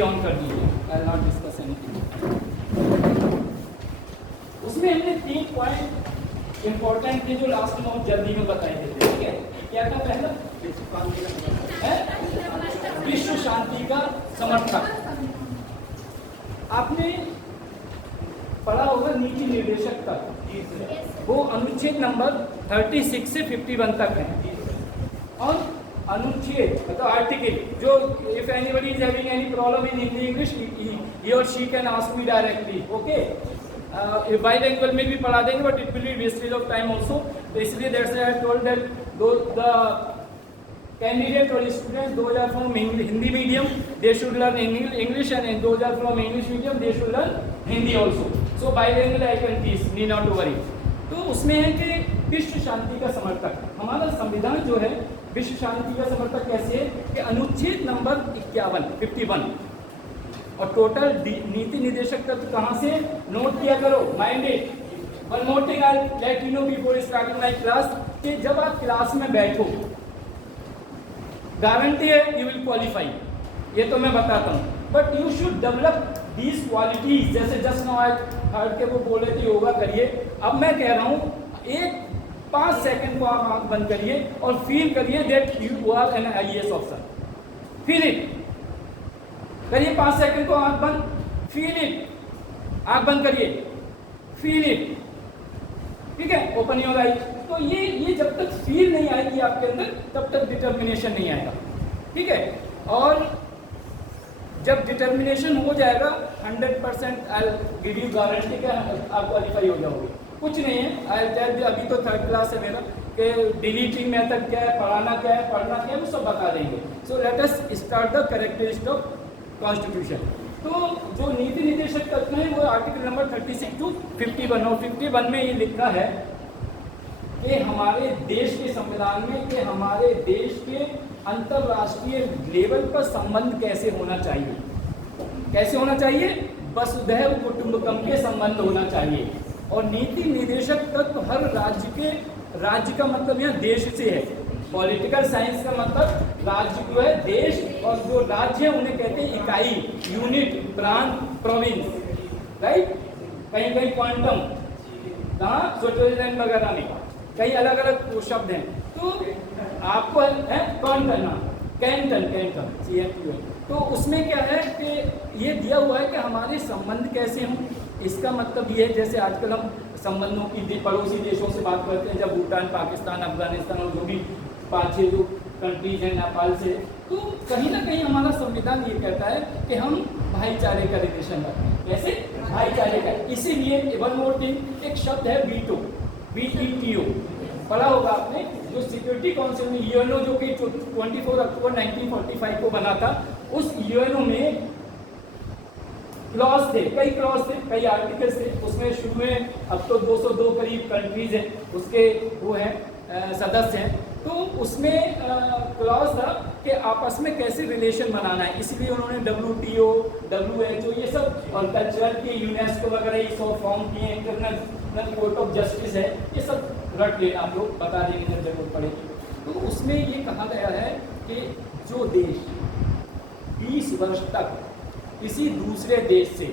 TV on कर दीजिए, आई will not discuss anything. उसमें हमने 3 पॉइंट इंपॉर्टेंट थे जो लास्ट में बहुत जल्दी में बताए थे, ठीक है। क्या था पहला है विश्व शांति का समर्थक। आपने पढ़ा होगा नीति निर्देशक तक, वो अनुच्छेद नंबर 36 से 51 तक है। और अनुच्छेद मतलब आर्टिकल जो if anybody is having any problem in Hindi English he और she can ask me directly, okay. Bilingual में भी पढ़ा देंगे but it will be wastage of time also, तो इसलिए that's I have told that the candidate or students, those are from Hindi medium, they should learn English, and those are from English medium, they should learn Hindi also. So bilingual I can teach, need not to worry. तो उसमें है कि विश्व शांति का समर्थक, हमारा संविधान जो है विश्व शांति का समर्थक कैसे है कि अनुच्छेद नंबर 51 और टोटल नीति निर्देशक तत्व कहाँ से नोट किया करो, minded. One more thing I let you know before starting my class कि जब आप क्लास में बैठो गारंटी है यू विल क्वालिफाई, ये तो मैं बताता हूँ, but you should develop these qualities. जैसे जस्ट नाउ आई हर्ड के वो बोल रहे थे योगा करिए, अब मैं कह रहा हूँ 5 सेकंड को आप आंख बंद करिए और फील करिए that you are an IAS officer. Feel it करिए, 5 सेकंड को आंख बंद, फील इट, आंख बंद करिए, फील इट, ठीक है, ओपन योर आई। तो ये जब तक फील नहीं आएगी आपके अंदर तब तक डिटर्मिनेशन नहीं आएगा, ठीक है। और जब डिटर्मिनेशन हो जाएगा 100% आई गिव यू गारंटी कि आप क्वालिफाई हो जाओगे। कुछ नहीं है, आई टेल यू, अभी तो 3rd क्लास है मेरा, कि डिलीटिंग मेथड क्या है, पढ़ाना क्या है, पढ़ना क्या है, वो सब बता देंगे। So let us start the characteristic of constitution. तो जो नीति निर्देशक तत्व है वो आर्टिकल नंबर 36 to 51 और 51 में ये लिखा है कि हमारे देश के संविधान में कि हमारे देश के अंतर्राष्ट्रीय लेवल पर संबंध कैसे होना चाहिए, कैसे होना चाहिए, वसुधैव कुटुंबकम के संबंध होना चाहिए। और नीति निर्देशक तत्व हर राज्य का मतलब यहाँ देश से है, पॉलिटिकल साइंस का मतलब राज्य जो है देश, और जो राज्य है उन्हें कहते हैं इकाई, यूनिट, प्रांत, प्रोविंस, राइट। कहीं कहीं क्वांटम, कहाँ स्विट्जरलैंड वगैरह में कई अलग अलग शब्द हैं। तो आपको है कौन करना, कैंटन, तो उसमें क्या है कि ये दिया हुआ है कि हमारे संबंध कैसे हों। इसका मतलब ये है जैसे आजकल हम संबंधों की पड़ोसी देशों से बात करते हैं, जब भूटान, पाकिस्तान, अफगानिस्तान और जो भी 5-6 जो कंट्रीज हैं, नेपाल से, तो कहीं ना कहीं हमारा संविधान ये कहता है कि हम भाईचारे का रिलेशन रखते हैं। कैसे भाईचारे का, इसीलिए वन मोर थिंग, एक शब्द है वीटो, VETO, पढ़ा होगा आपने, जो सिक्योरिटी काउंसिल में यूएनओ जो कि 24 अक्टूबर 1945 को बना था, उस यूएनओ में क्लॉज थे, कई क्लॉज थे, कई आर्टिकल्स थे। उसमें शुरू में, अब तो 202 करीब कंट्रीज हैं उसके, वो हैं सदस्य हैं, तो उसमें क्लॉज था कि आपस में कैसे रिलेशन बनाना है। इसलिए उन्होंने WTO, WHO ये सब, और कल्चरल के यूनेस्को वगैरह ये सब फॉर्म किए, इंटरनेशनल कोर्ट ऑफ जस्टिस है, ये सब रट लेना, आप लोग बता देंगे जब जरूरत पड़ेगी। तो उसमें ये कहा गया है कि जो देश 20 वर्ष तक किसी दूसरे देश से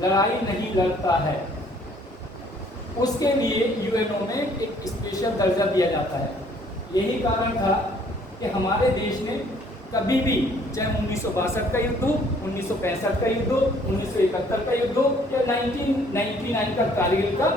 लड़ाई नहीं लड़ता है उसके लिए यूएनओ में एक स्पेशल दर्जा दिया जाता है। यही कारण था कि हमारे देश ने कभी भी, चाहे 1962 का युद्ध हो, 1965 का युद्ध हो, 1971 का युद्ध हो, या 1999 का कारगिल का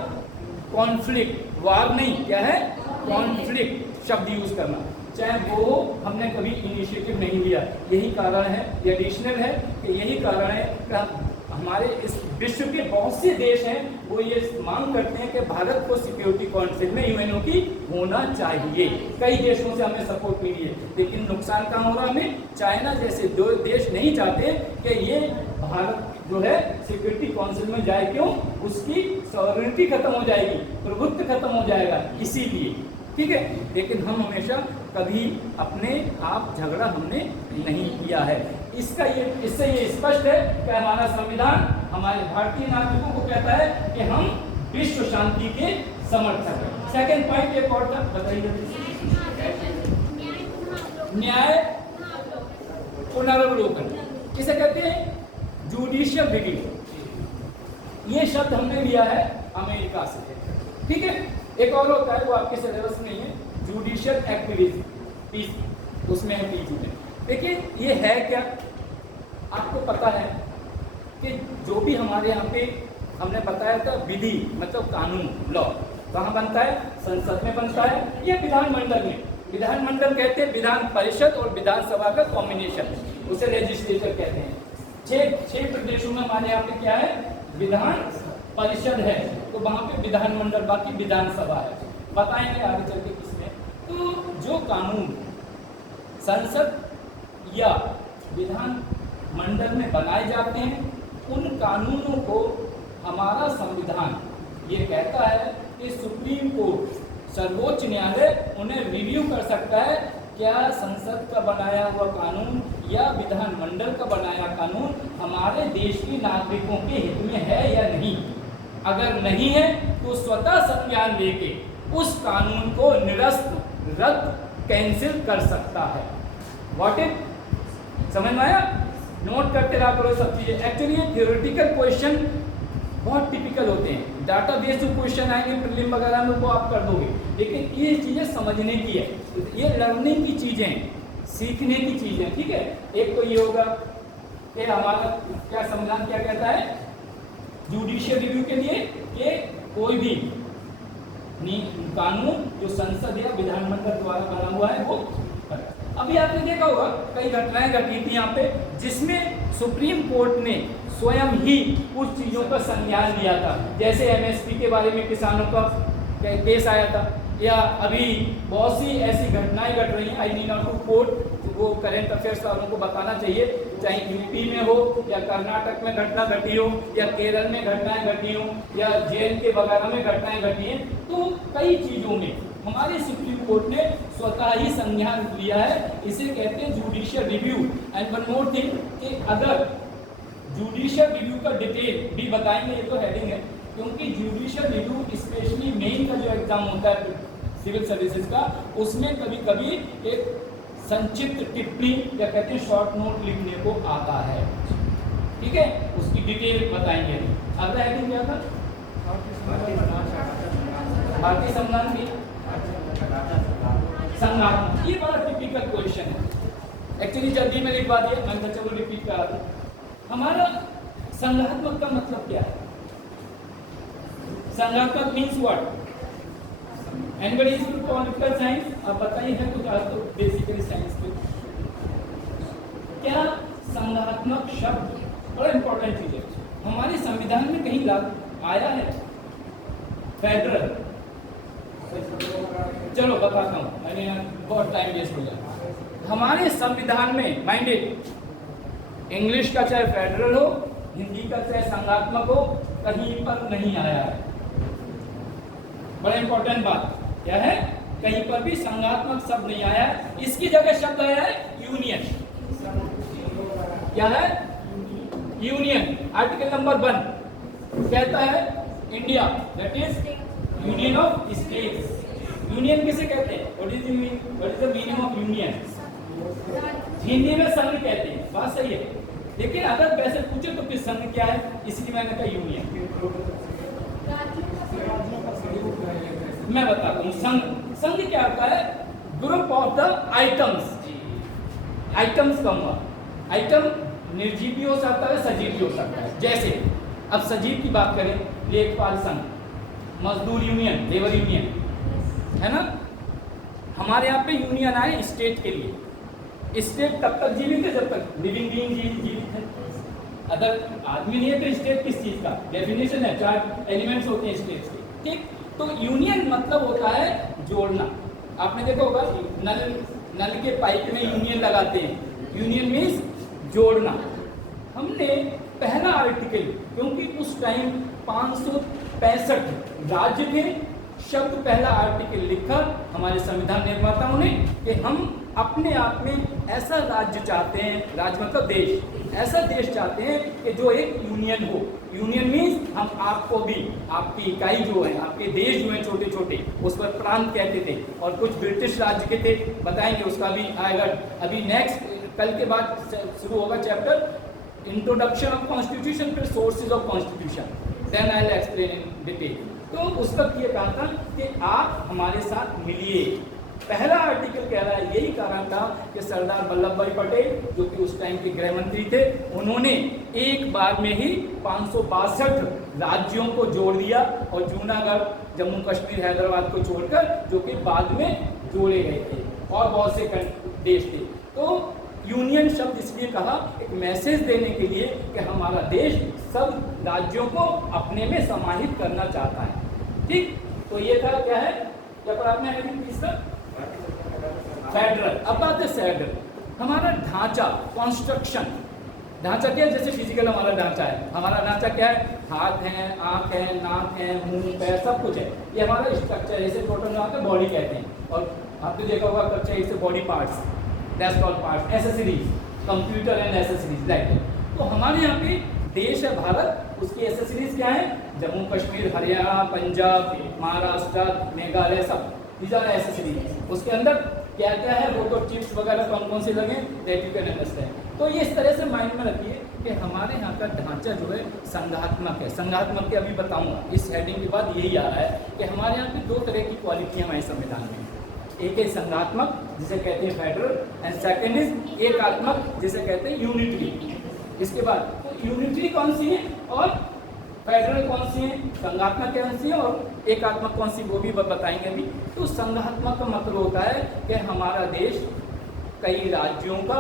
कॉन्फ्लिक्ट, वार नहीं, क्या है कॉन्फ्लिक्ट शब्द यूज करना, चाहे वो हो, हमने कभी इनिशिएटिव नहीं लिया। यही कारण है, ये एडिशनल है कि यही कारण है कि हमारे इस विश्व के बहुत से देश हैं वो ये मांग करते हैं कि भारत को सिक्योरिटी काउंसिल में यूएनओ की होना चाहिए। कई देशों से हमें सपोर्ट मिली है, लेकिन नुकसान कहाँ हो रहा है हमें, चाइना जैसे दो देश नहीं चाहते कि ये भारत जो है सिक्योरिटी काउंसिल में जाए। क्यों? उसकी सॉवरेनिटी खत्म हो जाएगी, प्रभुत्व खत्म हो जाएगा, इसीलिए, ठीक है। लेकिन हम हमेशा कभी अपने आप झगड़ा हमने नहीं किया है। इससे ये स्पष्ट है कि हमारा संविधान हमारे भारतीय नागरिकों को कहता है कि हम विश्व शांति के समर्थक हैं। सेकंड पॉइंट एक और था, बताइए। न्याय पुनरावलोकन, किसे कहते हैं? Judicial review. ये शब्द हमने लिया है अमेरिका से, ठीक है। एक और होता है, वो आपके सिलेबस में है, जुडिशियल एक्टिविज्म, पीसी, उसमें है पीजी में। देखिए ये है क्या, आपको पता है कि जो भी हमारे यहाँ पे हमने बताया था विधि मतलब कानून, लॉ कहाँ बनता है? संसद में बनता है या विधानमंडल में। विधानमंडल कहते हैं विधान परिषद और विधानसभा का कॉम्बिनेशन, उसे लेजिस्लेचर कहते हैं। छह प्रदेशों में हमारे यहाँ पे क्या है? विधान परिषद है, तो वहाँ पे विधानमंडल, बाकी विधानसभा है। बताएंगे आगे चल के किसमें। तो जो कानून संसद या विधानमंडल में बनाए जाते हैं, उन कानूनों को हमारा संविधान ये कहता है कि सुप्रीम कोर्ट, सर्वोच्च न्यायालय उन्हें रिव्यू कर सकता है, क्या संसद का बनाया हुआ कानून या विधानमंडल का बनाया कानून हमारे देश के नागरिकों के हित में है या नहीं। अगर नहीं है तो स्वतः संज्ञान लेके उस कानून को निरस्त, रद्द, कैंसिल कर सकता है। व्हाट इट, समझ में आया? नोट करते रहा करो सब चीजें। एक्चुअली ये थ्योरेटिकल क्वेश्चन बहुत टिपिकल होते हैं, डाटा बेस्ड जो क्वेश्चन आएंगे प्रीलिम वगैरह में वो आप कर दोगे, लेकिन ये चीज़ें समझने की है, ये लर्निंग की चीज़ें हैं, सीखने की चीज़ें, ठीक है। एक तो ये होगा कि हमारा क्या संविधान क्या कहता है जुडिशियल रिव्यू के लिए, कि कोई भी कानून जो संसद या विधानमंडल द्वारा बना हुआ है वो। अभी आपने देखा होगा कई घटनाएं घटी थी यहाँ पे, जिसमें सुप्रीम कोर्ट ने स्वयं ही कुछ चीज़ों का संज्ञान लिया था, जैसे एमएसपी के बारे में किसानों का केस आया था, या अभी बहुत सी ऐसी घटनाएं घट रही हैं। I need not to quote, वो करंट अफेयर्स वालों को बताना चाहिए, चाहे यूपी में हो या कर्नाटक में घटना घटी हो या केरल में घटनाएं घटी हो या JNK वगैरह में घटनाएं घटी हैं। तो कई चीज़ों में हमारे सुप्रीम कोर्ट ने स्वतः ही संज्ञान लिया है, इसे कहते हैं judicial review. And one more thing कि अगर जुडिशियल रिव्यू का डिटेल भी बताएंगे, ये तो हेडिंग है, क्योंकि जुडिशियल रिव्यू स्पेशली मेन का जो एग्जाम होता है सिविल सर्विसेज का, उसमें कभी कभी एक संक्षिप्त टिप्पणी या कहते हैं शॉर्ट नोट लिखने को आता है, ठीक है, उसकी डिटेल बताएंगे। अगला हेडिंग क्या था? भारतीय संविधान की संज्ञानात्मक, ये बड़ा टिपिकल क्वेश्चन है। एक्चुअली जल्दी में लिखवा दिया, मैं चलो रिपीट करा दूं। हमारा संज्ञानात्मक का मतलब क्या है? संज्ञानात्मक means what? Anybody is to political science? आप बताइए, है कुछ आज तो बेसिकली साइंस के। क्या संज्ञानात्मक शब्द बड़ा इंपॉर्टेंट चीज है, हमारे संविधान में कहीं लागू आया है? फेडरल, चलो बताता हूँ, मैंने बहुत टाइम वेस्ट हो जाए। हमारे संविधान में माइंडेड इंग्लिश का चाहे फेडरल हो, हिंदी का चाहे संज्ञानात्मक हो, कहीं पर नहीं आया है। बड़ा इंपॉर्टेंट बात क्या है, कहीं पर भी संज्ञानात्मक शब्द नहीं आया है। इसकी जगह शब्द आया है यूनियन। क्या है? यूनियन। आर्टिकल नंबर 1 कहता है India that is union of states. Union किसे कहते हैं? What is the meaning of union? Hindi में संघ कहते हैं, बात सही है, लेकिन अगर वैसे पूछे तो फिर संघ क्या है, इसलिए मैंने कहा यूनियन। मैं बताता हूँ संघ। संघ क्या होता है? Group of the items. Items का हुआ, आइटम निर्जीव भी हो सकता है, सजीव भी हो सकता है। जैसे अब सजीव की बात करें, लेखपाल संघ, मजदूर यूनियन, लेबर यूनियन, है ना। हमारे यहाँ पे यूनियन आए स्टेट के लिए। स्टेट तब तक जीवित है जब तक लिविंग बीइंग जीवित है। अगर आदमी नहीं है तो स्टेट किस चीज का डेफिनेशन है? 4 एलिमेंट्स होते हैं स्टेट के, ठीक। तो यूनियन मतलब होता है जोड़ना। आपने देखा होगा नल के पाइप में यूनियन लगाते हैं, यूनियन मीन्स जोड़ना। हमने पहला आर्टिकल, क्योंकि उस टाइम 565 राज्य थे, शब्द पहला आर्टिकल लिखा हमारे संविधान निर्माताओं ने कि हम अपने आप में ऐसा राज्य चाहते हैं, राज्य मतलब देश, ऐसा देश चाहते हैं कि जो एक यूनियन हो। यूनियन मीन्स हम आपको भी, आपकी इकाई जो है, आपके देश जो है छोटे छोटे, उस पर प्रांत कहते थे, और कुछ ब्रिटिश राज्य के थे, बताएंगे उसका भी आएगा। अभी नेक्स्ट कल के बाद शुरू होगा चैप्टर इंट्रोडक्शन ऑफ कॉन्स्टिट्यूशन, फिर sources of constitution, then I will explain in detail. तो उस वक्त ये कहा था कि आप हमारे साथ मिलिए। पहला आर्टिकल कह रहा है, यही कारण था कि सरदार वल्लभ भाई पटेल जो कि उस टाइम के गृह मंत्री थे, उन्होंने एक बार में ही 562 राज्यों को जोड़ दिया और जूनागढ़, जम्मू कश्मीर, हैदराबाद को छोड़कर, जो कि बाद में जोड़े गए थे, और बहुत से देश थे। तो यूनियन शब्द इसलिए कहा, एक मैसेज देने के लिए कि हमारा देश सब राज्यों को अपने में समाहित करना चाहता है। ठीक, तो ये था क्या है, क्या पढ़ा आपने हेडिंग तीसरा, फेडरल। अब बात है फेडरल, हमारा ढांचा, कॉन्स्ट्रक्शन। ढांचा क्या है, जैसे फिजिकल हमारा ढांचा है, हमारा ढांचा क्या है, हाथ है, आँख है, नाक है, मुंह, पैर, सब कुछ है, ये हमारा स्ट्रक्चर है, इसे टोटल में आकर बॉडी कहते हैं। और आपने देखा होगा कल्चर, इसे body parts, that's called parts, accessories, computer and accessories, right. तो हमारे यहाँ पे देश है भारत, उसकी एसेसरीज क्या है, जम्मू कश्मीर, हरियाणा, पंजाब, महाराष्ट्र, मेघालय, सब these are एसेसरीज। उसके अंदर क्या क्या है, वो तो चिप्स वगैरह कौन कौन से लगे, दैट यू कैन अंडरस्टैंड। तो ये इस तरह से माइंड में रखिए कि हमारे यहाँ का ढांचा जो है संघात्मक है। संघात्मक के अभी बताऊंगा, इस हेडिंग के बाद यही आ रहा है कि हमारे यहाँ पे 2 तरह की क्वालिटियाँ हमारे संविधान में। एक है संघात्मक, जिसे कहते हैं फेडरल, एंड सेकेंड इज एकात्मक, जिसे कहते हैं यूनिटरी। इसके बाद तो यूनिटरी कौन सी है और फेडरल कौन सी है, संघात्मक कौन सी है और एकात्मक कौन सी, वो भी बताएंगे अभी। तो संघात्मक का मतलब होता है कि हमारा देश कई राज्यों का,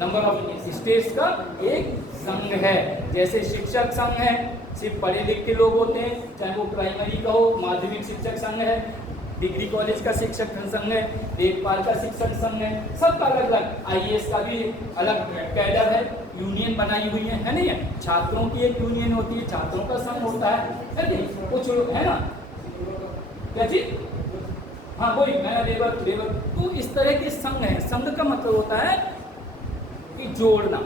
नंबर ऑफ स्टेट्स का एक संघ है। जैसे शिक्षक संघ है, सिर्फ पढ़े लिखे लोग होते हैं, चाहे वो प्राइमरी का हो, माध्यमिक शिक्षक संघ है, डिग्री कॉलेज का शिक्षक संघ है, देखभाल का शिक्षक संघ है, सबका अलग अलग, आईएएस का भी अलग कैडर है, यूनियन बनाई हुई है नहीं है। छात्रों की एक यूनियन होती है, छात्रों का संघ होता है नहीं, कुछ है ना, क्या चीज, हाँ वही, मैं लेबर। तो इस तरह के संघ है। संघ का मतलब होता है कि जोड़ना,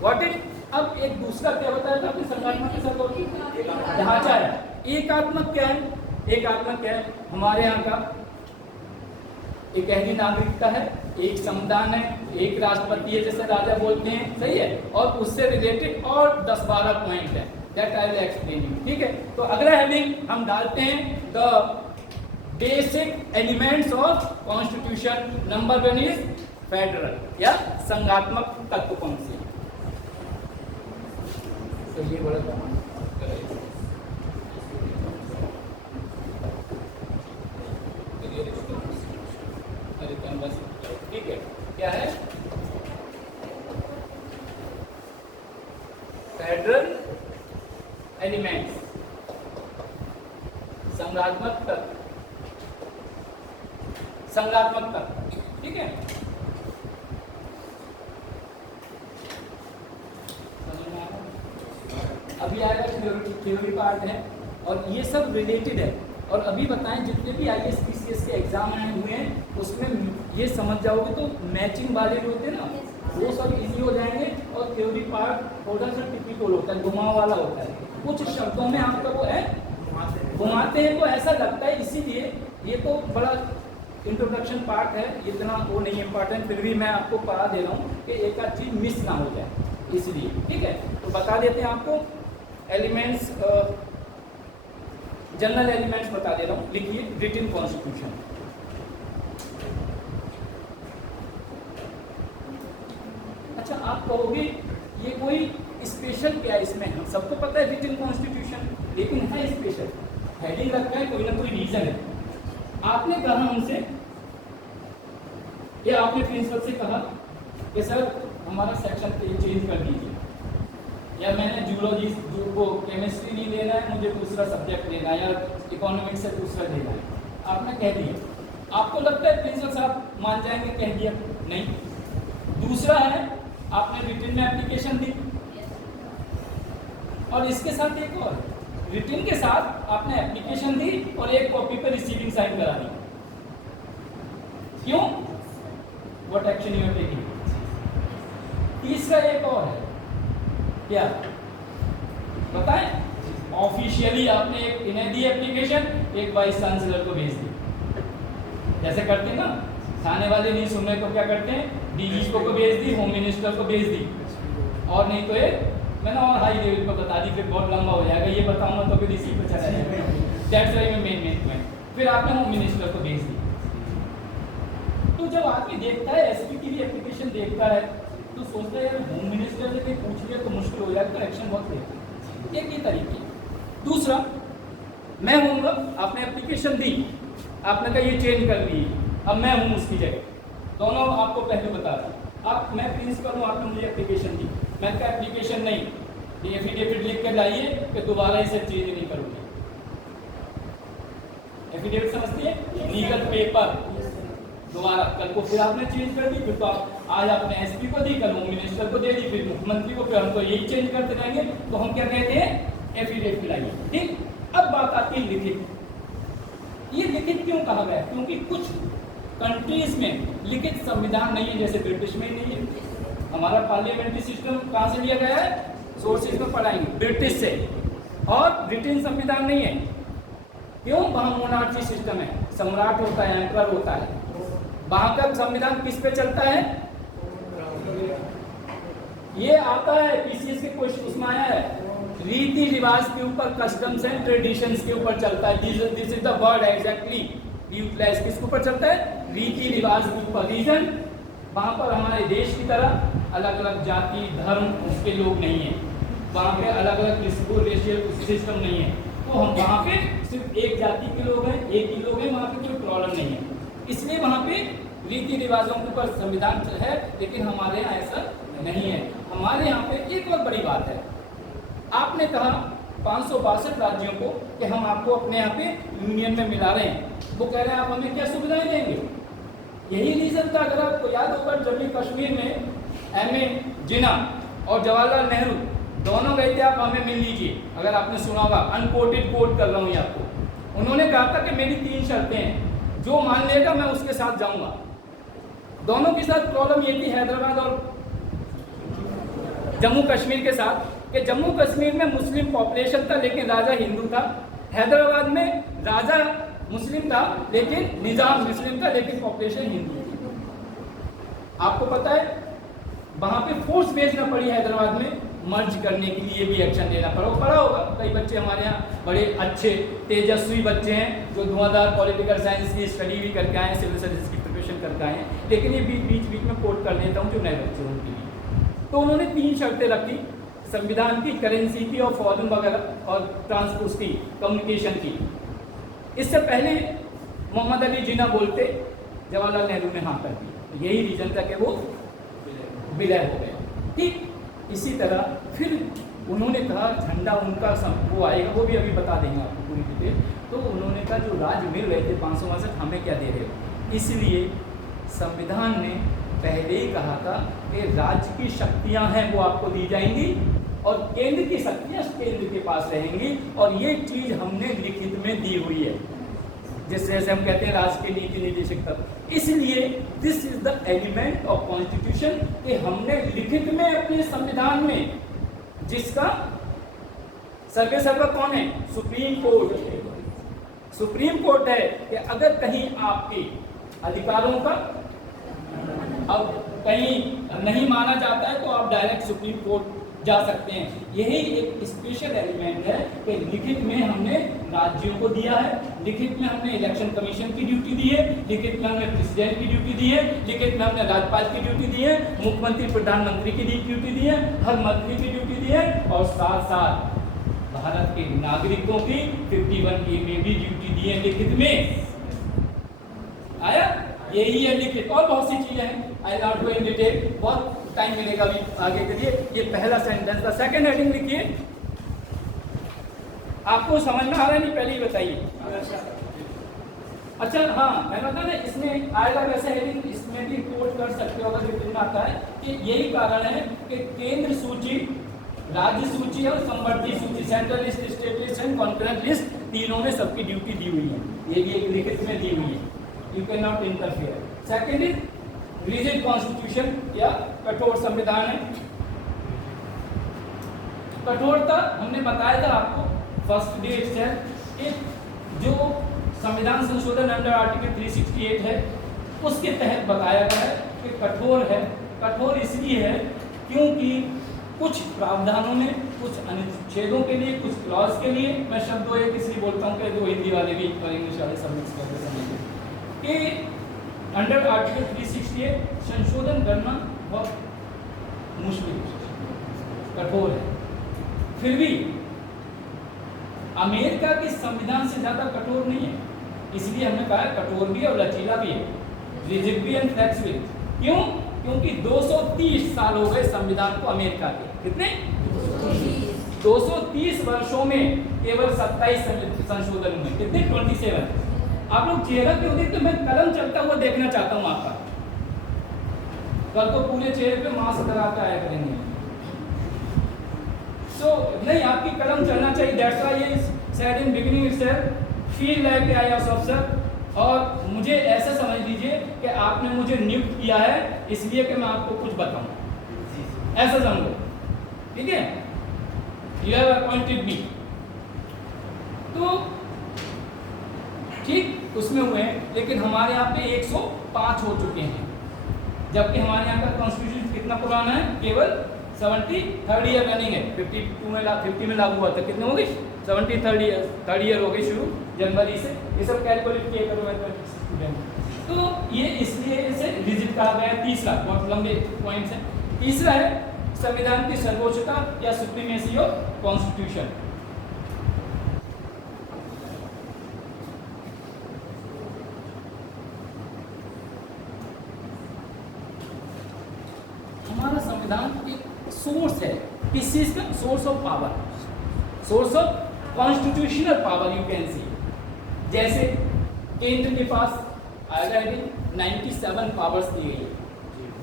व्हाट इट। अब एक दूसरा क्या बताया था आपने, संघात्मक के साथ ढांचा है। एकात्मक क्या है, एकात्मक क्या है, हमारे यहाँ का एक गहरी नागरिकता है, एक संविधान है, एक राष्ट्रपति है जैसे राजा बोलते हैं, सही है, और उससे रिलेटेड और 10-12 पॉइंट है, that I will explain you. ठीक है, तो अगला हेडिंग हम डालते हैं the basic elements of constitution. Number 1 is federal, या संघात्मक तत्व कौन से, तो ये बड़ा ठीक है, क्या है फेडरल एलिमेंट्स, संघात्मक तत्व, संघात्मक तत्व, ठीक है। अभी आएगा थ्योरी पार्ट है, और ये सब रिलेटेड है। और अभी बताएं, जितने भी आईएएस पीसीएस के एग्जाम आए हुए हैं उसमें ये समझ जाओगे तो मैचिंग वाले जो होते हैं ना, वो सब इजी हो जाएंगे, और थ्योरी पार्ट थोड़ा सा टिपिकल होता है, घुमाव वाला होता है, कुछ शब्दों में आपका वो है घुमाते हैं तो ऐसा लगता है। इसीलिए ये तो बड़ा इंट्रोडक्शन पार्ट है, इतना वो नहीं इम्पॉर्टेंट, फिर भी मैं आपको पढ़ा दे रहा हूँ कि एक आध चीज़ मिस ना हो जाए, इसलिए। ठीक है, तो बता देते हैं आपको एलिमेंट्स, जनरल एलिमेंट्स बता दे रहा हूँ, लिखिए। रिटन कॉन्स्टिट्यूशन, अच्छा आप कहोगे ये कोई स्पेशल क्या है इसमें, हम सबको पता है रिटन कॉन्स्टिट्यूशन, लेकिन है स्पेशल, हेडिंग रखा है, कोई ना कोई रीजन है। आपने कहा हमसे, या आपने प्रिंसिपल से कहा कि सर हमारा सेक्शन चेंज कर दीजिए, या मैंने जूलॉजी को केमिस्ट्री नहीं लेना है, मुझे दूसरा सब्जेक्ट लेना है, या इकोनॉमिक्स से दूसरा लेना है, आपने कह दिया। आपको लगता है प्रिंसिपल साहब मान जाएंगे, कह दिया? नहीं। दूसरा है, आपने रिटन में एप्लीकेशन दी, और इसके साथ एक और, रिटन के साथ आपने एप्लीकेशन दी और एक कॉपी पर रिसीविंग साइन करा दी। क्यों? What action you are taking? तीसरा एक और है, क्या बताएं? ऑफिशियली आपने एक इन्हें दी एप्लीकेशन, एक वाइस चांसलर को भेज दी, जैसे करते हैं ना, थाने वाले नहीं सुन रहे तो क्या करते हैं, डीजी को भेज दी, होम मिनिस्टर को भेज दी, और नहीं तो ये मैंने और हाई लेवल पर बता दी, फिर बहुत लंबा हो जाएगा, ये बताऊंगा तो फिर इसी पर चला जाएगा। दैट्स व्हाई मैं मेन पॉइंट। फिर आपने होम मिनिस्टर को भेज दी। तो जब आदमी देखता है एसपी की भी एप्लीकेशन देखता है तो सोचता है यार होम मिनिस्टर से कहीं पूछ लिया तो मुश्किल हो जाएगा, तो एक्शन बहुत लेता है। एक ही तरीके। दूसरा, मैं हूँगा, आपने एप्लीकेशन दी, आपने कहा ये चेंज कर दी, अब मैं हूँ उसकी जगह, दोनों आपको पहले बता रहा। आप मैं प्रिंसिपल हूँ, आपने मुझे एप्लीकेशन दी, मैं क्या एप्लीकेशन नहीं, ये एफिडेविट लिख कर लाइए कि दोबारा इसे चेंज नहीं करोगे। एफिडेविट समझती है, लीगल पेपर, दोबारा कल को फिर आपने चेंज कर दी, फिर तो आप आज आपने एसपी को दी, कल होम मिनिस्टर को दे दी, फिर मुख्यमंत्री को, फिर हम तो यही चेंज करते रहेंगे। तो हम क्या कहते हैं, एफिडेविट लाइए। ठीक, अब बात आती है लिखित। ये लिखित क्यों कहा गया? क्योंकि कुछ कंट्रीज में लिखित संविधान नहीं है, जैसे ब्रिटिश में नहीं है। हमारा पार्लियामेंट्री सिस्टम कहाँ से लिया गया है? सोर्सेज में पढ़ाएंगे, ब्रिटिश से। और ब्रिटेन संविधान नहीं है। क्यों? वहाँ मोनार्ची सिस्टम है, सम्राट होता है, एम्परर होता है। वहाँ का संविधान किस पे चलता है? ये आता है पीसीएस के क्वेश्चन, उसमें आया है, रीति रिवाज के ऊपर, कस्टम्स एंड ट्रेडिशंस के ऊपर चलता है। This is the word exactly utilize. किसके ऊपर चलता है? रीति रिवाज के ऊपर। रीजन, वहाँ पर हमारे देश की तरह अलग अलग जाति धर्म उसके लोग नहीं हैं, वहाँ पे अलग अलग रेशियल सिस्टम नहीं है। तो हम वहाँ पे सिर्फ एक जाति के लोग हैं, एक ही लोग हैं, वहाँ पे कोई प्रॉब्लम नहीं है। इसलिए वहाँ पे रीति रिवाजों के ऊपर संविधान है, लेकिन हमारे यहाँ ऐसा नहीं है। हमारे यहाँ पे एक और बड़ी बात है, आपने कहा 562 राज्यों को कि हम आपको अपने यहाँ पे यूनियन में मिला रहे हैं, वो कह रहे हैं आप हमें क्या सुविधाएं देंगे? यही रीजन था, अगर आपको याद होगा जम्मू कश्मीर में एमए जिन्ना और जवाहरलाल नेहरू दोनों गए थे, आप हमें मिल लीजिए। अगर आपने सुना होगा, अनकोटेड कोट कर रहा हूँ आपको, उन्होंने कहा था कि मेरी 3 शर्तें हैं, जो मान लेगा मैं उसके साथ जाऊंगा। दोनों के साथ प्रॉब्लम ये थी, हैदराबाद और जम्मू कश्मीर के साथ, कि जम्मू कश्मीर में मुस्लिम पॉपुलेशन था लेकिन राजा हिंदू था, हैदराबाद में राजा मुस्लिम था लेकिन निजाम मुस्लिम था, लेकिन पॉपुलेशन हिंदू थी। आपको पता है वहाँ पे फोर्स भेजना पड़ी हैदराबाद में मर्ज करने के लिए, भी एक्शन लेना पड़ा होगा। कई बच्चे हमारे यहाँ बड़े अच्छे तेजस्वी बच्चे हैं जो धुआंधार पॉलिटिकल साइंस की स्टडी भी करके आए हैं, सिविल सर्विस की प्रिपरेशन करके आए हैं, लेकिन ये बीच में कोट कर देता हूँ जो नए बच्चे हैं उनके लिए। तो उन्होंने 3 शर्तें रखी, संविधान की, करेंसी की और फॉरेन वगैरह और ट्रांसपोर्ट की, कम्युनिकेशन की। इससे पहले मोहम्मद अली जिन्ना बोलते, जवाहरलाल नेहरू ने हाँ कर दी। यही रीजन था कि वो विलय हो गए। ठीक इसी तरह फिर उन्होंने कहा झंडा उनका वो आएगा, वो भी अभी बता देंगे आपको पूरी डिटेल। तो उन्होंने कहा जो राज्य मिल रहे थे 562, हमें क्या दे रहे हो? इसलिए संविधान ने पहले ही कहा था कि राज्य की शक्तियां हैं वो आपको दी जाएंगी और केंद्र की शक्तियां केंद्र के पास रहेंगी, और ये चीज हमने लिखित में दी हुई है, जैसे हम कहते हैं राज्य के नीति निर्देशक तत्व। इसलिए this is the element of constitution कि हमने लिखित में अपने संविधान में, जिसका सर्वे सर्वर कौन है? Supreme court. सुप्रीम कोर्ट है कि अगर कहीं आपके अधिकारों का अब कहीं नहीं माना जाता है तो आप डायरेक्ट सुप्रीम कोर्ट जा सकते हैं। यही एक स्पेशल एलिमेंट है कि लिखित में हमने राज्यों को दिया है, लिखित में हमने इलेक्शन कमीशन की ड्यूटी दी है, लिखित में हमने प्रेसिडेंट की ड्यूटी दी है, लिखित में हमने राज्यपाल की ड्यूटी दी है, मुख्यमंत्री प्रधानमंत्री की ड्यूटी दी है, हर मंत्री की ड्यूटी दी है, और साथ साथ भारत के नागरिकों की 51A में भी ड्यूटी दी है लिखित में। आया? यही है लिखित, और बहुत सी चीजें हैं, आई नॉट गो इन डिटेल, बहुत टाइम मिलेगा अभी आगे के लिए। ये पहला सेंटेंस था। सेकंड हेडिंग लिखिए। आपको समझ में आ रहा है नहीं? पहले ही बताइए। अच्छा हाँ, मैं बता ना, इसमें आएगा वैसे हेडिंग, इसमें भी कोट कर सकते हो अगर रिटर्न आता है कि यही कारण है कि केंद्र सूची, राज्य सूची और संवर्ती सूची, central list, state list and concurrent list, तीनों में सबकी ड्यूटी दी हुई है। ये भी एक लिखित में दी हुई है, you can not interfere. Second is rigid constitution या कठोर संविधान है। कठोरता हमने बताया था आपको फर्स्ट डे इटसेल्फ, एक जो संविधान संशोधन अंडर आर्टिकल 368 है उसके तहत बताया गया है कि कठोर है। कठोर इसलिए है क्योंकि कुछ प्रावधानों में, कुछ अनुच्छेदों के लिए, कुछ क्लॉज के लिए, मैं शब्दों एक इसलिए बोलता हूँ कि जो हिंदी वाले भी और इंग्लिश वाले सब मिक्स करके समझेंगे कि अंडर आर्टिकल 368 संशोधन करना बहुत मुश्किल, कठोर है। फिर भी अमेरिका के संविधान से ज़्यादा कठोर नहीं है, इसलिए हमने कहा कठोर भी और लचीला भी है, रिजिड भी एंड फ्लेक्सिबल। क्यों? क्योंकि 230 साल हो गए संविधान को अमेरिका के। कितने? 230 वर्षों में केवल 27 संशोधन हुए। कितने? 27। आप लोग चेहरा क्यों देखते? मैं कलम चलता हुआ देखना चाहता हूं आपका। कल तो पूरे चेहरे पे मास्क लगा के आया करेंगे। नहीं, आपकी कलम चलना चाहिए। दैट्स व्हाई ये said in beginning itself feel like I S officer, और मुझे ऐसा समझ लीजिए कि आपने मुझे नियुक्त किया है इसलिए कि मैं आपको कुछ बताऊं, ऐसा समझो, ठीक है? यू हैव अपॉइंटेड मी, तो ठीक उसमें हुए हैं, लेकिन हमारे यहाँ पे 105 हो चुके हैं, जबकि हमारे यहाँ का कॉन्स्टिट्यूशन कितना पुराना है? केवल 73rd ईयर रनिंग है। 50 में लागू हुआ था। कितने हो गई? 73rd ईयर हो गई शुरू जनवरी से। ये सब कैलकुलेट किए करो मैथमेटिक्स स्टूडेंट। तो ये इसलिए इसे रिजिड कहा गया है। तीसरा, बहुत लंबे पॉइंट्स हैं। तीसरा है संविधान की सर्वोच्चता या सुप्रीमेसी ऑफ कॉन्स्टिट्यूशन। हमारा संविधान एक सोर्स है। किस चीज का? Source of power, source of constitutional power you can see. जैसे केंद्र के पास ऑलरेडी 97 पावर्स दी गई है।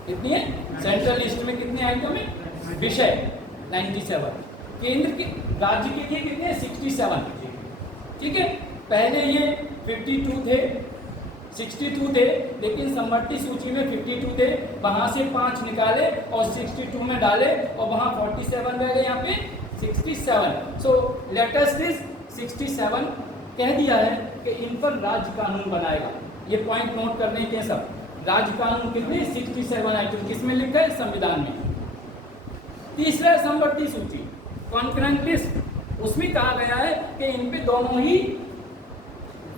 कितनी है? सेंट्रल लिस्ट में कितने आइटम है? विषय 97। केंद्र के राज्य के लिए कितने? 67। ठीक है, पहले ये 52 थे, 62 थे, लेकिन समवर्ती सूची में 52 थे, वहां से 5 निकाले और 62 में डाले और वहां 47 रह गए, यहाँ पे 67। सो लेटेस्ट इज 67 कह दिया है कि इन पर राज्य कानून बनाएगा। ये पॉइंट नोट करने के सब। राज्य कानून कितने? 67 आइटम। किसमें लिखा है? संविधान में। तीसरा समवर्ती सूची, कॉन्करेंट लिस्ट, उसमें कहा गया है कि इन पे दोनों ही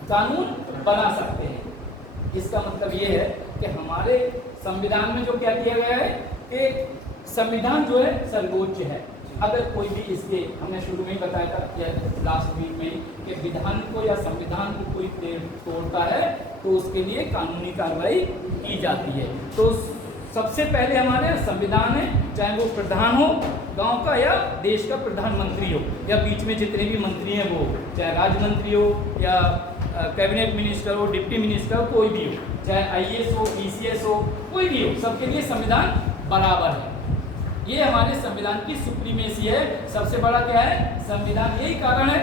कानून बना सकते हैं। इसका मतलब ये है कि हमारे संविधान में जो क्या किया गया है कि संविधान जो है सर्वोच्च है। अगर कोई भी इसके, हमने शुरू में ही बताया था या लास्ट वीक में, कि विधान को या संविधान को कोई तोड़ता है तो उसके लिए कानूनी कार्रवाई की जाती है। तो सबसे पहले हमारे संविधान है, चाहे वो प्रधान हो गांव का या देश का प्रधानमंत्री हो, या बीच में जितने भी मंत्री हैं वो, चाहे राज्य मंत्री हो या कैबिनेट मिनिस्टर हो, डिप्टी मिनिस्टर हो, कोई भी हो, चाहे IAS हो, PCS हो, कोई भी हो, सबके लिए संविधान बराबर है। ये हमारे संविधान की सुप्रीमेसी है। सबसे बड़ा क्या है? संविधान। यही कारण है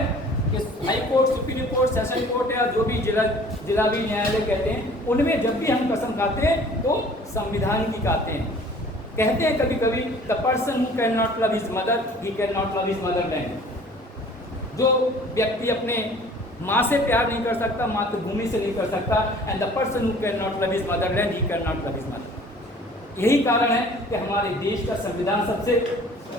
कि high court, supreme court, session court या जो भी जिला भी न्यायालय कहते हैं, उनमें जब भी हम कसम खाते हैं तो संविधान की खाते हैं। कहते हैं कभी कभी, the person who can not love his mother, he can not love his Motherland. जो व्यक्ति अपने माँ से प्यार नहीं कर सकता, मातृभूमि से नहीं कर सकता, and the person who can not love his Motherland, he can not love his mother. यही कारण है कि हमारे देश का संविधान सबसे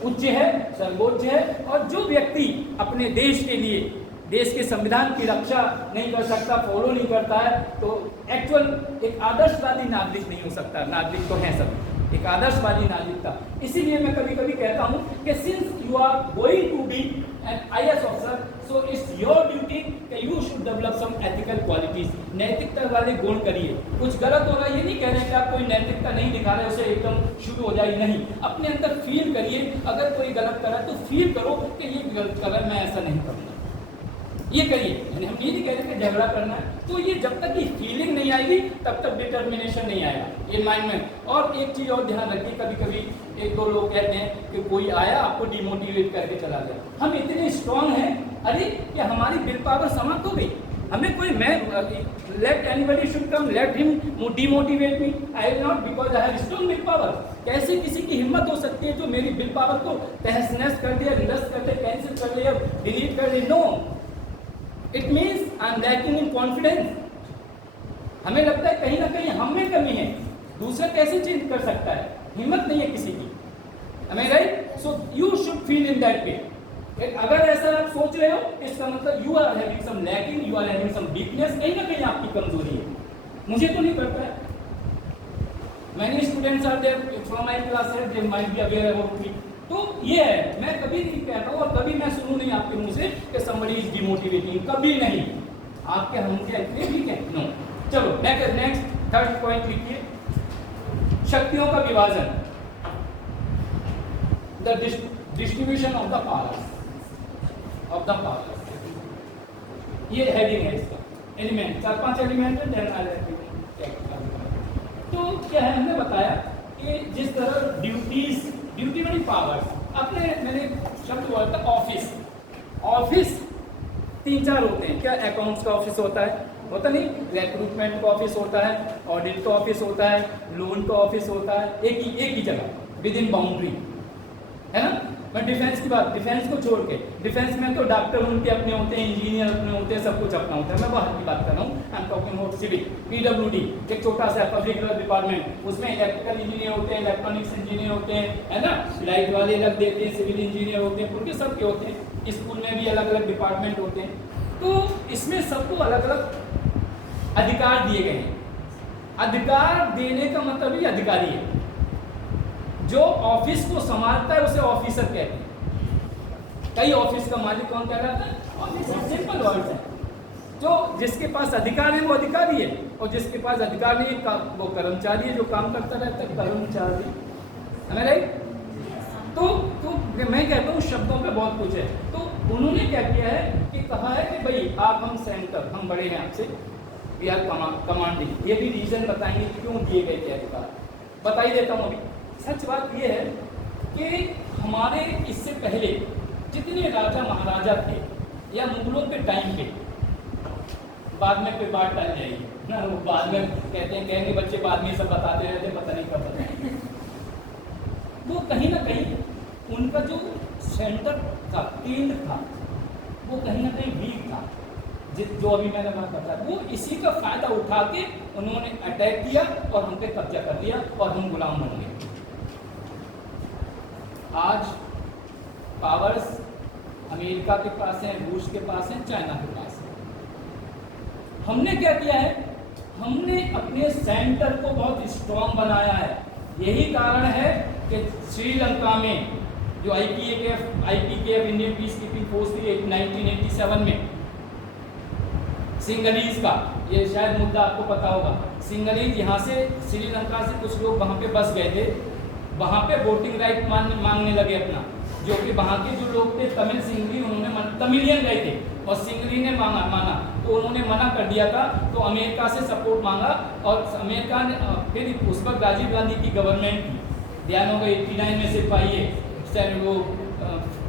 उच्च है, सर्वोच्च है, और जो व्यक्ति अपने देश के लिए, देश के संविधान की रक्षा नहीं कर सकता, फॉलो नहीं करता है, तो एक्चुअल एक आदर्शवादी नागरिक नहीं हो सकता। नागरिक तो हैं सब, एक आदर्शवादी नागरिकता। इसीलिए मैं कभी कभी कहता हूँ कि since you are going to be an IAS officer, so it's your duty कि you should develop some ethical qualities. नैतिकता वाले गुण करिए। कुछ गलत हो रहा है ये नहीं कह रहे कि आप कोई नैतिकता नहीं दिखा रहे, उसे एकदम शुरू हो जाए, नहीं। अपने अंदर फील करिए। अगर कोई गलत कर रहा है तो फील करो कि ये गलत कर रहा है, मैं ऐसा नहीं करूँगा, ये करिए। यानी हम ये नहीं कह रहे कि झगड़ा करना है, तो ये जब तक ये फीलिंग नहीं आएगी तब तक डिटर्मिनेशन नहीं आएगा, ये माइंड में। और एक चीज़ और ध्यान रखिए, कभी कभी एक दो लोग कहते हैं कि कोई आया आपको डिमोटिवेट करके चला गया। हम इतने स्ट्रांग हैं, अरे कि हमारी विल पावर समाप्त हो गई। हमें कोई, मैं let anybody should come, let him demotivate me, I will not, because I have strong will power. कैसे किसी की हिम्मत हो सकती है जो मेरी विल पावर को तहस नहस कर दे, निरस्त कर दे, कैंसिल कर दे, डिलीट कर दे? No, it means I am lacking in confidence. हमें लगता है कहीं ना कहीं हम में कमी है, दूसरा कैसे चेंज कर सकता है? हिम्मत नहीं है किसी की। Am I right? So you should feel in that way. अगर ऐसा आप सोच रहे हो इसका मतलब you are having some lacking, you are having some weakness, कहीं ना कहीं आपकी कमजोरी है। मुझे तो नहीं पता है, many students are there from my class है, they might be aware about me. तो ये है, मैं कभी नहीं कह रहा हूँ और कभी मैं सुनूं नहीं आपके मुंह से कि समबडी इज डिमोटिवेटिंग, कभी नहीं। आपके हम कहते हैं ठीक है, नो। चलो नेक्स्ट थर्ड पॉइंट लिखिए, शक्तियों का विभाजन, the distribution of the powers, ये हेडिंग है इसका। एलिमेंट 4-5 एलिमेंट है, देन आई लेट यू। तो क्या है, हमने बताया कि जिस तरह ड्यूटी वाली पावर्स, अपने मैंने शब्द बोला था ऑफिस 3-4 होते हैं। क्या अकाउंट्स का ऑफिस होता नहीं, रिक्रूटमेंट का ऑफिस होता है, ऑडिट का ऑफिस होता है, लोन का ऑफिस होता है, एक ही जगह विद इन बाउंड्री, है ना। मैं डिफेंस की बात, डिफेंस को छोड़ के, डिफेंस में तो डॉक्टर उनके अपने होते हैं, इंजीनियर अपने होते हैं, सब कुछ अपना होता है। मैं बाहर की बात कर रहा हूँ, I am talking about civil, PWD एक छोटा सा पब्लिक डिपार्टमेंट, उसमें इलेक्ट्रिकल इंजीनियर होते हैं, इलेक्ट्रॉनिक्स इंजीनियर होते हैं, है ना, लाइट वाले अलग देते हैं, सिविल इंजीनियर होते हैं, उनके सबके होते हैं। स्कूल में भी अलग अलग डिपार्टमेंट होते हैं। तो इसमें सबको अलग अलग अधिकार दिए गए हैं। अधिकार देने का मतलब ही अधिकारी है। जो ऑफिस को संभालता है उसे ऑफिसर कहते हैं। कई ऑफिस का मालिक कौन कहलाता है? ऑफिसर। सिंपल वर्ड्स है। जो जिसके पास अधिकार है वो अधिकारी है, और जिसके पास अधिकार नहीं है वो कर्मचारी है, जो काम करता रहता है, कर्मचारी। है राइट? तो मैं कहता हूँ शब्दों पे बहुत कुछ है। तो उन्होंने क्या किया है कि कहा है कि भाई आप, हम सेंटर, हम बड़े हैं आपसे, वी आर कमांडिंग। ये भी रीजन बताएंगे क्यों दिए गए थे अधिकार, बता ही देता हूँ अभी। सच बात ये है कि हमारे इससे पहले जितने राजा महाराजा थे या मुगलों के टाइम पे, बाद में कोई बात टाल जाएगी ना, वो बाद में कहेंगे बच्चे बाद में सब बताते रहते, पता नहीं कब बताएंगे। वो कहीं ना कहीं उनका जो सेंटर था, केंद्र था, वो कहीं ना कहीं वीक था। जो अभी मैंने बात बताया, वो इसी का फायदा उठा के उन्होंने अटैक किया और हम पे कब्जा कर लिया और हम गुलाम बन गए। आज पावर्स अमेरिका के पास है, रूस के पास है, चाइना के पास है। हमने क्या किया है, हमने अपने सेंटर को बहुत स्ट्रॉन्ग बनाया है। यही कारण है कि श्रीलंका में जो IPKF Indian peace keeping force थी 1987 में, सिंगलीज का, ये शायद मुद्दा आपको पता होगा। सिंगलीज यहाँ से श्रीलंका से कुछ लोग वहाँ पे बस गए थे, वहाँ पे वोटिंग राइट मांगने लगे अपना, जो कि वहाँ के जो लोग थे तमिल सिंगली, उन्होंने तमिलियन गए थे और सिंगली ने माना तो उन्होंने मना कर दिया था। तो अमेरिका से सपोर्ट मांगा और अमेरिका ने फिर उस वक्त राजीव गांधी की गवर्नमेंट थी, ध्यान होगा 89 में सिर्फ आई है, वो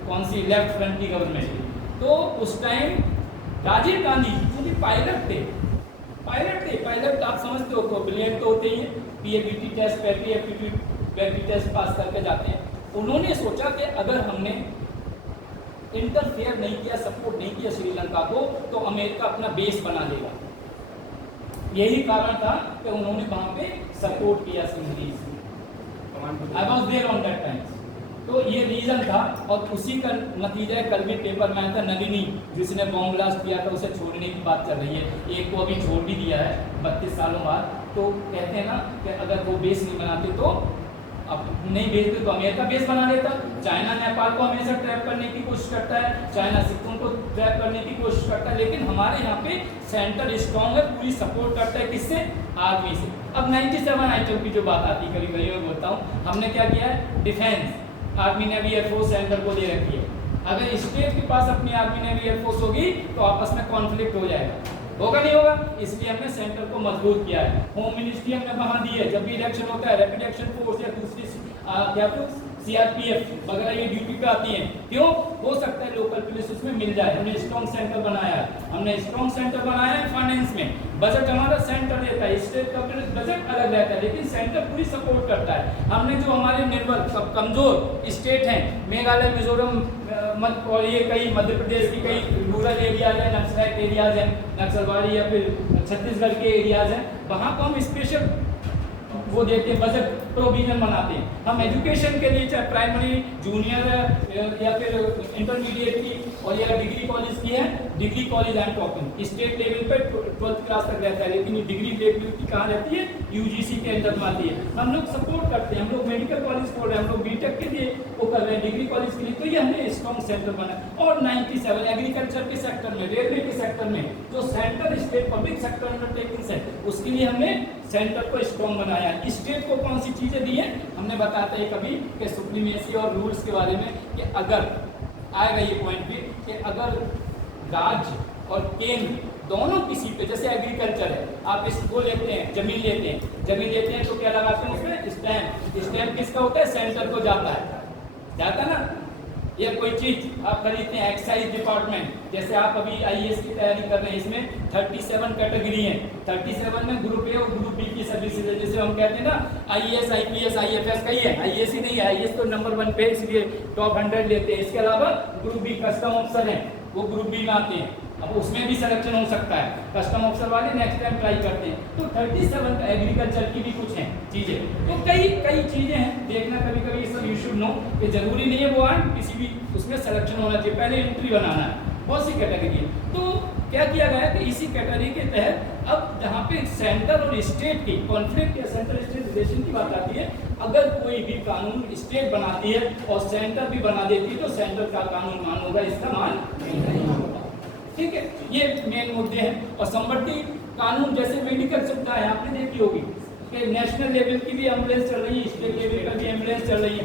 कौन सी लेफ्ट फ्रंट की गवर्नमेंट थी। तो उस टाइम राजीव गांधी क्योंकि पायलट थे, पायलट आप समझते हो तो ब्रिलियंट तो होते ही हैं, PABT test, PABT test pass करके जाते हैं। उन्होंने सोचा कि अगर हमने इंटरफेयर नहीं किया, सपोर्ट नहीं किया श्रीलंका को, तो अमेरिका अपना बेस बना देगा। यही कारण था कि उन्होंने वहाँ पे सपोर्ट किया सिंगलीज। I was there on that time. तो ये रीजन था और उसी का नतीजा कल भी पेपर में आया था, नलिनी जिसने बॉम्ब ब्लास्ट किया था उसे छोड़ने की बात चल रही है। एक को अभी छोड़ भी दिया है 32 सालों बाद। तो कहते हैं ना कि अगर वो बेस नहीं बनाते तो, अब नहीं भेजते तो अमेरिका बेस बना लेता। चाइना नेपाल को हमेशा ट्रैप करने की कोशिश करता है, चाइना सिक्किम को ट्रैप करने की कोशिश करता है, लेकिन हमारे यहाँ पे सेंटर स्ट्रॉन्ग है, पूरी सपोर्ट करता है। किससे? आर्मी से। अब 97 आइटम की जो बात आती है, कभी मैं बोलता हूँ, हमने क्या किया है, defence, army navy air force centre को दे रखी है। अगर स्टेट के पास अपनी आर्मी नेवी एयरफोर्स होगी तो आपस में कॉन्फ्लिक्ट हो जाएगा, होगा नहीं होगा? इसलिए हमने सेंटर को मजबूत किया है। होम मिनिस्ट्री हमने वहाँ दी है, जब भी इलेक्शन होता है रैपिड एक्शन फोर्स या दूसरी क्या तो CRPF वगैरह ये ड्यूटी पे आती हैं। क्यों? हो सकता है लोकल पुलिस उसमें मिल जाए। हमने स्ट्रॉन्ग सेंटर बनाया है, हमने स्ट्रॉन्ग सेंटर बनाया है फाइनेंस में। बजट हमारा सेंटर देता है, स्टेट का बजट अलग रहता है, लेकिन सेंटर पूरी सपोर्ट करता है। हमने जो हमारे निर्भर कमजोर स्टेट हैं, मेघालय, मिजोरम और ये कई मध्य प्रदेश की कई रूरल एरियाज हैं, नक्सलाइट एरियाज हैं, नक्सलवाड़ी या फिर छत्तीसगढ़ के एरियाज हैं, वहाँ को हम स्पेशल वो देते हैं, बजट प्रोविजन बनाते हैं। हम एजुकेशन के लिए चाहे प्राइमरी, जूनियर या फिर इंटरमीडिएट की और या डिग्री कॉलेज की है, degree college and topping state level पे 12th क्लास तक रहता है, लेकिन डिग्री लेवल की कहाँ रहती है, यूजीसी के अंदर में आती है। हम लोग सपोर्ट करते हैं, हम लोग मेडिकल कॉलेज खोल रहे हैं, हम लोग बीटेक के लिए वो कर रहे हैं, डिग्री कॉलेज के लिए, तो ये हमने स्ट्रॉन्ग सेंटर बना। और 97 एग्रीकल्चर के सेक्टर में, रेलवे के सेक्टर में जो centre state public sector undertakings है, उसके लिए हमने सेंटर को स्ट्रॉन्ग बनाया। स्टेट को कौन सी चीजें दी हैं हमने बताया था कभी कि सुप्रीमेसी और रूल्स के बारे में, कि अगर आएगा ये पॉइंट भी कि अगर राज्य और केंद्र दोनों किसी पे, जैसे एग्रीकल्चर है, आप इसको लेते हैं, जमीन लेते हैं तो क्या लगाते हैं उसमें स्टैम्प। स्टैम्प किसका होता है, सेंटर को जाता ना। या कोई चीज आप खरीदते हैं, एक्साइज डिपार्टमेंट, जैसे आप अभी आईएएस की तैयारी कर रहे हैं, इसमें 37 कैटेगरी हैं, 37 में ग्रुप ए और ग्रुप बी की सर्विसेज है। जैसे हम कहते हैं ना आईएएस, आईपीएस, आईएफएस, कही है आईएएस ही नहीं है, आईएएस तो नंबर 1 पे, इसलिए टॉप 100 लेते हैं। इसके अलावा ग्रुप बी कस्टम ऑफिसर हैं, वो ग्रुप बी में आते हैं, अब उसमें भी सिलेक्शन हो सकता है, कस्टम ऑफिसर वाले नेक्स्ट टाइम ट्राई करते हैं। तो 37 का एग्रीकल्चर की भी कुछ हैं चीजें, तो कई चीजें हैं, देखना कभी कभी सब यू शुड नो कि जरूरी नहीं है वो किसी भी उसमें सिलेक्शन होना चाहिए, पहले एंट्री बनाना है, बहुत सी कैटेगरी है। तो क्या किया गया कि इसी कैटेगरी के तहत अब जहाँ पे सेंटर और स्टेट की कॉन्फ्लिक्ट या सेंटर स्टेट रिलेशन की बात आती है, अगर कोई भी कानून स्टेट बनाती है और सेंटर भी बना देती है, तो सेंटर का कानून मान होगा, इसका मान नहीं होगा। ठीक है, ये मेन मुद्दे हैं। और संबंधी कानून जैसे मेडिकल सुविधा है, आपने देखी होगी कि नेशनल लेवल की भी एम्बुलेंस चल रही है, स्टेट लेवल पर भी एम्बुलेंस चल रही है।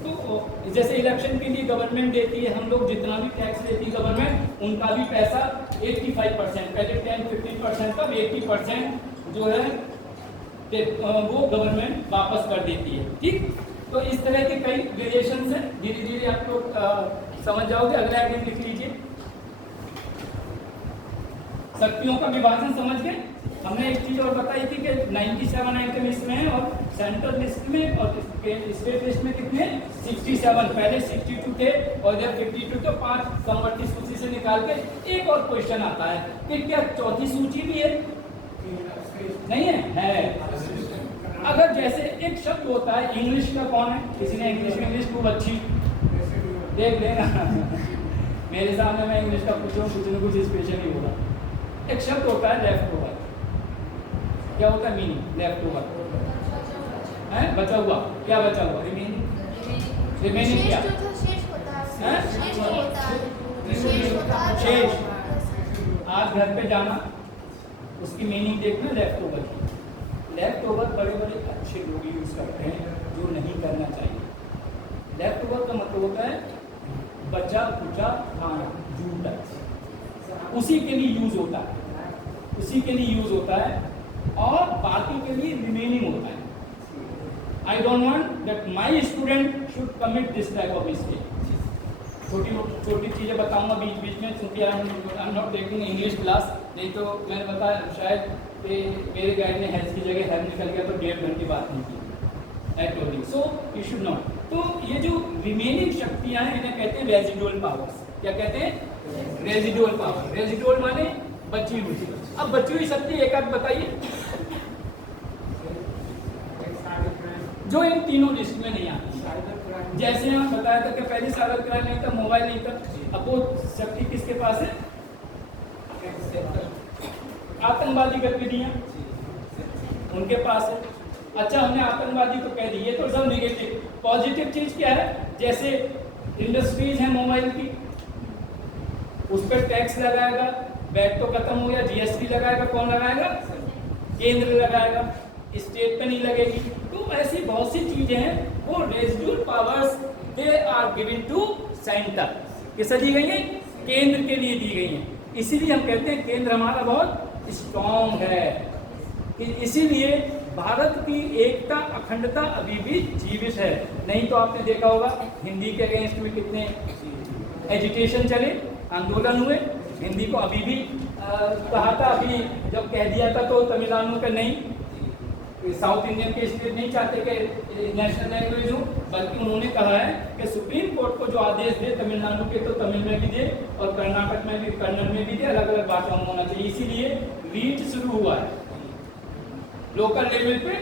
तो जैसे इलेक्शन के लिए गवर्नमेंट देती है, हम लोग जितना भी टैक्स देती है गवर्नमेंट, उनका भी पैसा 85%, पहले 10-15% का 80% जो है वो गवर्नमेंट वापस कर देती है। ठीक, तो इस तरह के कई वेरिएशंस हैं, धीरे धीरे आप लोग समझ जाओगे। अगला आइटम लिख लीजिए, शक्तियों का विभाजन समझ गए। हमने एक चीज और बताई थी कि 97 आइटम इसमें है और सेंट्रल लिस्ट में और स्टेट लिस्ट में कितने 67, पहले 62 थे और जब 52 तो 5 संवर्ती सूची से निकाल के। एक और क्वेश्चन आता है कि क्या चौथी सूची भी है? नहीं है। अगर जैसे एक शब्द होता है, इंग्लिश का कौन है, किसी ने इंग्लिश खूब अच्छी देख लेना मेरे सामने मैं इंग्लिश का पूछूं, कुछ न कुछ स्पेशल ही होगा। एक शब्द होता है लेफ्ट ओवर, क्या होता है मीनिंग लेफ्ट ओवर है? बचा हुआ, क्या बचा हुआ? रिमेनिंग क्या? शेष। आप घर पे जाना, उसकी मीनिंग देखना लेफ्ट ओवर की। लेफ्ट ओवर बड़े बड़े अच्छे लोग यूज करते हैं, जो नहीं करना चाहिए। लेफ्ट ओवर का मतलब होता है बचा कुचा खाना, झूठा, उसी के लिए यूज होता है, उसी के लिए यूज होता है और बाकी के लिए रिमेनिंग होता है। I don't want that my student should commit this type of mistake. छोटी चीजें बताऊंगा बीच में, क्योंकि I am not taking English class, नहीं तो मैंने बताया शायद कि मेरे गाइड ने हेल्थ की जगह हेल्थ निकल गया तो 1.5 घंटे बात नहीं की। I told you, so you should not. तो ये जो रिमेनिंग शक्तियां हैं, इन्हें कहते हैं रेजिडुअल पावर्स। क्या कहते हैं? Residual power. रेजिडुअल माने बची हुई। अब बची हुई शक्ति एक आध बताइए जो इन तीनों लिस्ट में नहीं आती। जैसे हम बताया था कि पहले साइबर क्राइम नहीं था, मोबाइल नहीं था, अब वो शक्ति किसके पास है? आतंकवादी गतिविधियां उनके पास है। अच्छा, हमने आतंकवादी तो कह दी, ये तो सब निगेटिव। पॉजिटिव चीज क्या है? जैसे इंडस्ट्रीज है मोबाइल की, उस पर टैक्स लगाएगा, वैट तो खत्म हो गया, जीएसटी लगाएगा, कौन लगाएगा? केंद्र लगाएगा, स्टेट पे नहीं लगेगी। तो ऐसी बहुत सी चीजें हैं, वो residual powers they are given to centre. किसे दी गई है? केंद्र के लिए दी गई है। इसीलिए हम कहते हैं केंद्र हमारा बहुत स्ट्रॉन्ग है, कि इसीलिए भारत की एकता अखंडता अभी भी जीवित है। नहीं तो आपने देखा होगा हिंदी के अगेंस्ट में कितने एजिटेशन चले, आंदोलन हुए। हिंदी को अभी भी कहा था, अभी जब कह दिया था तो तमिलनाडु का नहीं, साउथ इंडियन के स्टेट नहीं चाहते कि नेशनल लैंग्वेज हो, बल्कि उन्होंने कहा है कि सुप्रीम कोर्ट को जो आदेश दे तमिलनाडु के तो तमिल में भी दे और कर्नाटक में भी, कन्नड़ में भी दे, अलग अलग भाषाओं में होना चाहिए। इसीलिए रीट शुरू हुआ है लोकल लेवल पे,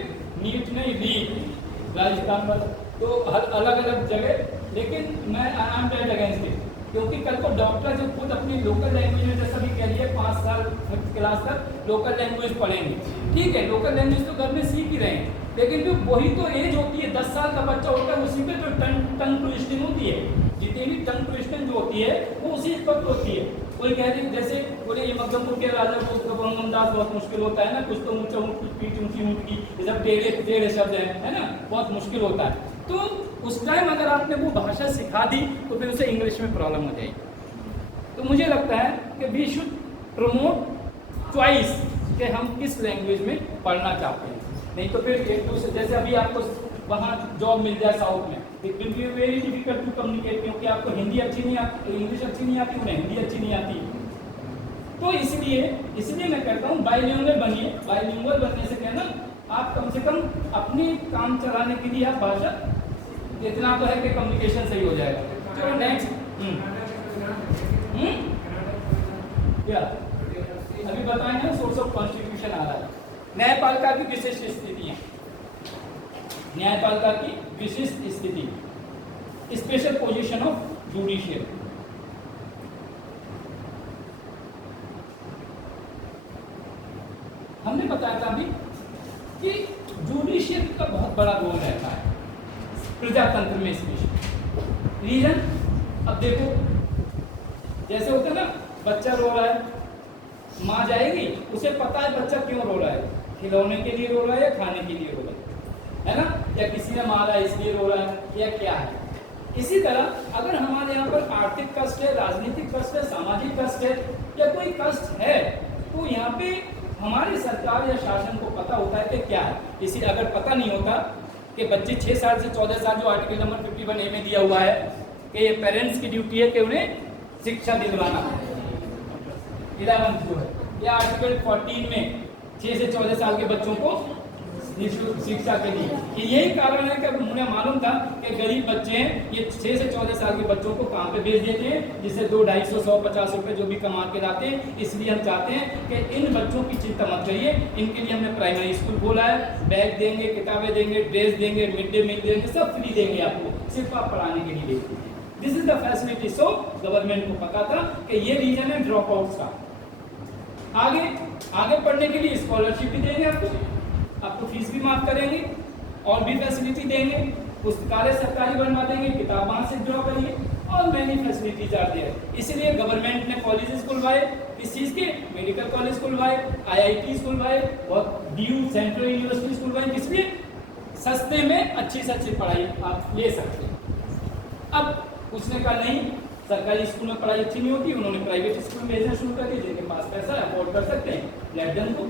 नीट नहीं, नीट राजस्थान वाला, तो अलग अलग जगह, लेकिन मैं I am dead against it, क्योंकि कल को डॉक्टर जो खुद अपनी लोकल लैंग्वेज में, जैसा भी कह लिए 5 साल 5th क्लास तक लोकल लैंग्वेज पढ़ेंगे, ठीक है, लोकल लैंग्वेज तो घर में सीख ही रहे हैं, लेकिन जो वही तो एज होती है, 10 साल का बच्चा होता है, उसी पे जो टंग ट्विस्टिंग होती है, जितनी भी टंग ट्विस्टिंग जो होती है वो उसी वक्त होती है। कोई कह रही जैसे बोले ये मध्यमपुर के राजा को बंगमदास बहुत मुश्किल होता है ना, कुछ तो ऊंचा ऊँट, कुछ पीठ ऊंची ऊँट की, ये सब टेढ़े टेढ़े शब्द है ना, बहुत मुश्किल होता है। तो उस टाइम अगर आपने वो भाषा सिखा दी तो फिर उसे इंग्लिश में प्रॉब्लम हो जाएगी। तो मुझे लगता है कि वी शुड प्रमोट चॉइस कि हम किस लैंग्वेज में पढ़ना चाहते हैं, नहीं तो फिर एक दूसरे, जैसे अभी आपको वहाँ जॉब मिल जाए साउथ में, it will be very difficult to communicate, क्योंकि आपको हिंदी अच्छी नहीं आती, इंग्लिश अच्छी नहीं आती, उन्हें हिंदी अच्छी नहीं आती। तो इसलिए मैं कहता हूँ बाइलिंगुअल बनिए। बाइलिंगुअल बनने से कहना आप कम से कम अपनी काम चलाने के लिए आप भाषा इतना तो है कि कम्युनिकेशन सही हो जाएगा। चलो नेक्स्ट, क्या अभी बताएंगे, सोर्स ऑफ कॉन्स्टिट्यूशन आ रहा है। न्यायपालिका की विशिष्ट स्थितियां, न्यायपालिका की विशिष्ट स्थिति, स्पेशल पोजीशन ऑफ जुडिशियल। हमने बताया था अभी कि जुडिशियल का बहुत बड़ा रोल रहता है प्रजातंत्र में स्पेशल। रीजन, अब देखो जैसे होता है ना, बच्चा रो रहा है, माँ जाएगी, उसे पता है बच्चा क्यों रो रहा है, खिलौने के लिए रो रहा है या खाने के लिए रो रहा है ना, या किसी ने मारा इसलिए रो रहा है या क्या है। इसी तरह अगर हमारे यहाँ पर आर्थिक कष्ट है, राजनीतिक कष्ट है, सामाजिक कष्ट है या कोई कष्ट है, तो यहाँ पे हमारी सरकार या शासन को पता होता है कि क्या है। इसी अगर पता नहीं होता कि बच्चे 6 साल से 14 साल, जो आर्टिकल नंबर 51A में दिया हुआ है कि ये पेरेंट्स की ड्यूटी है कि उन्हें शिक्षा दिलवाना, 11 जो है, या आर्टिकल 14 में 6 से 14 साल के बच्चों को शिक्षा के लिए, कि यही कारण है कि मुझे मालूम था कि गरीब बच्चे हैं, ये 6 से 14 साल के बच्चों को कहाँ पे भेज देते हैं, जिससे 200, 250, 150 रुपये जो भी कमा के लाते हैं। इसलिए हम चाहते हैं कि इन बच्चों की चिंता मत करिए, इनके लिए हमने प्राइमरी स्कूल खोला है, बैग देंगे, किताबें देंगे, ड्रेस देंगे, मिड डे मील देंगे, सब फ्री देंगे आपको, सिर्फ आप पढ़ाने के लिए देंगे। This is the facility. So government को पता था कि ये रीजन है ड्रॉप आउट का। आगे पढ़ने के लिए स्कॉलरशिप भी देंगे आपको फीस भी माफ करेंगे और भी फैसिलिटी देंगे, पुस्तकालय सरकारी बनवा देंगे, किताब वहाँ से ड्रॉ करिए, और मैनी फैसिलिटीज आर देयर। इसलिए गवर्नमेंट ने कॉलेजेस खुलवाए, इस चीज़ के मेडिकल कॉलेज खुलवाए, IITs खुलवाए और DU सेंट्रल यूनिवर्सिटीज खुलवाई, किसलिए सस्ते में अच्छी से अच्छी पढ़ाई आप ले सकते हैं। अब उसने कहा नहीं, सरकारी स्कूल में पढ़ाई अच्छी नहीं होती, उन्होंने प्राइवेट स्कूल में भेजना शुरू कर दिया, जिनके पास पैसा है अफोर्ड कर सकते हैं, लेट देम गो।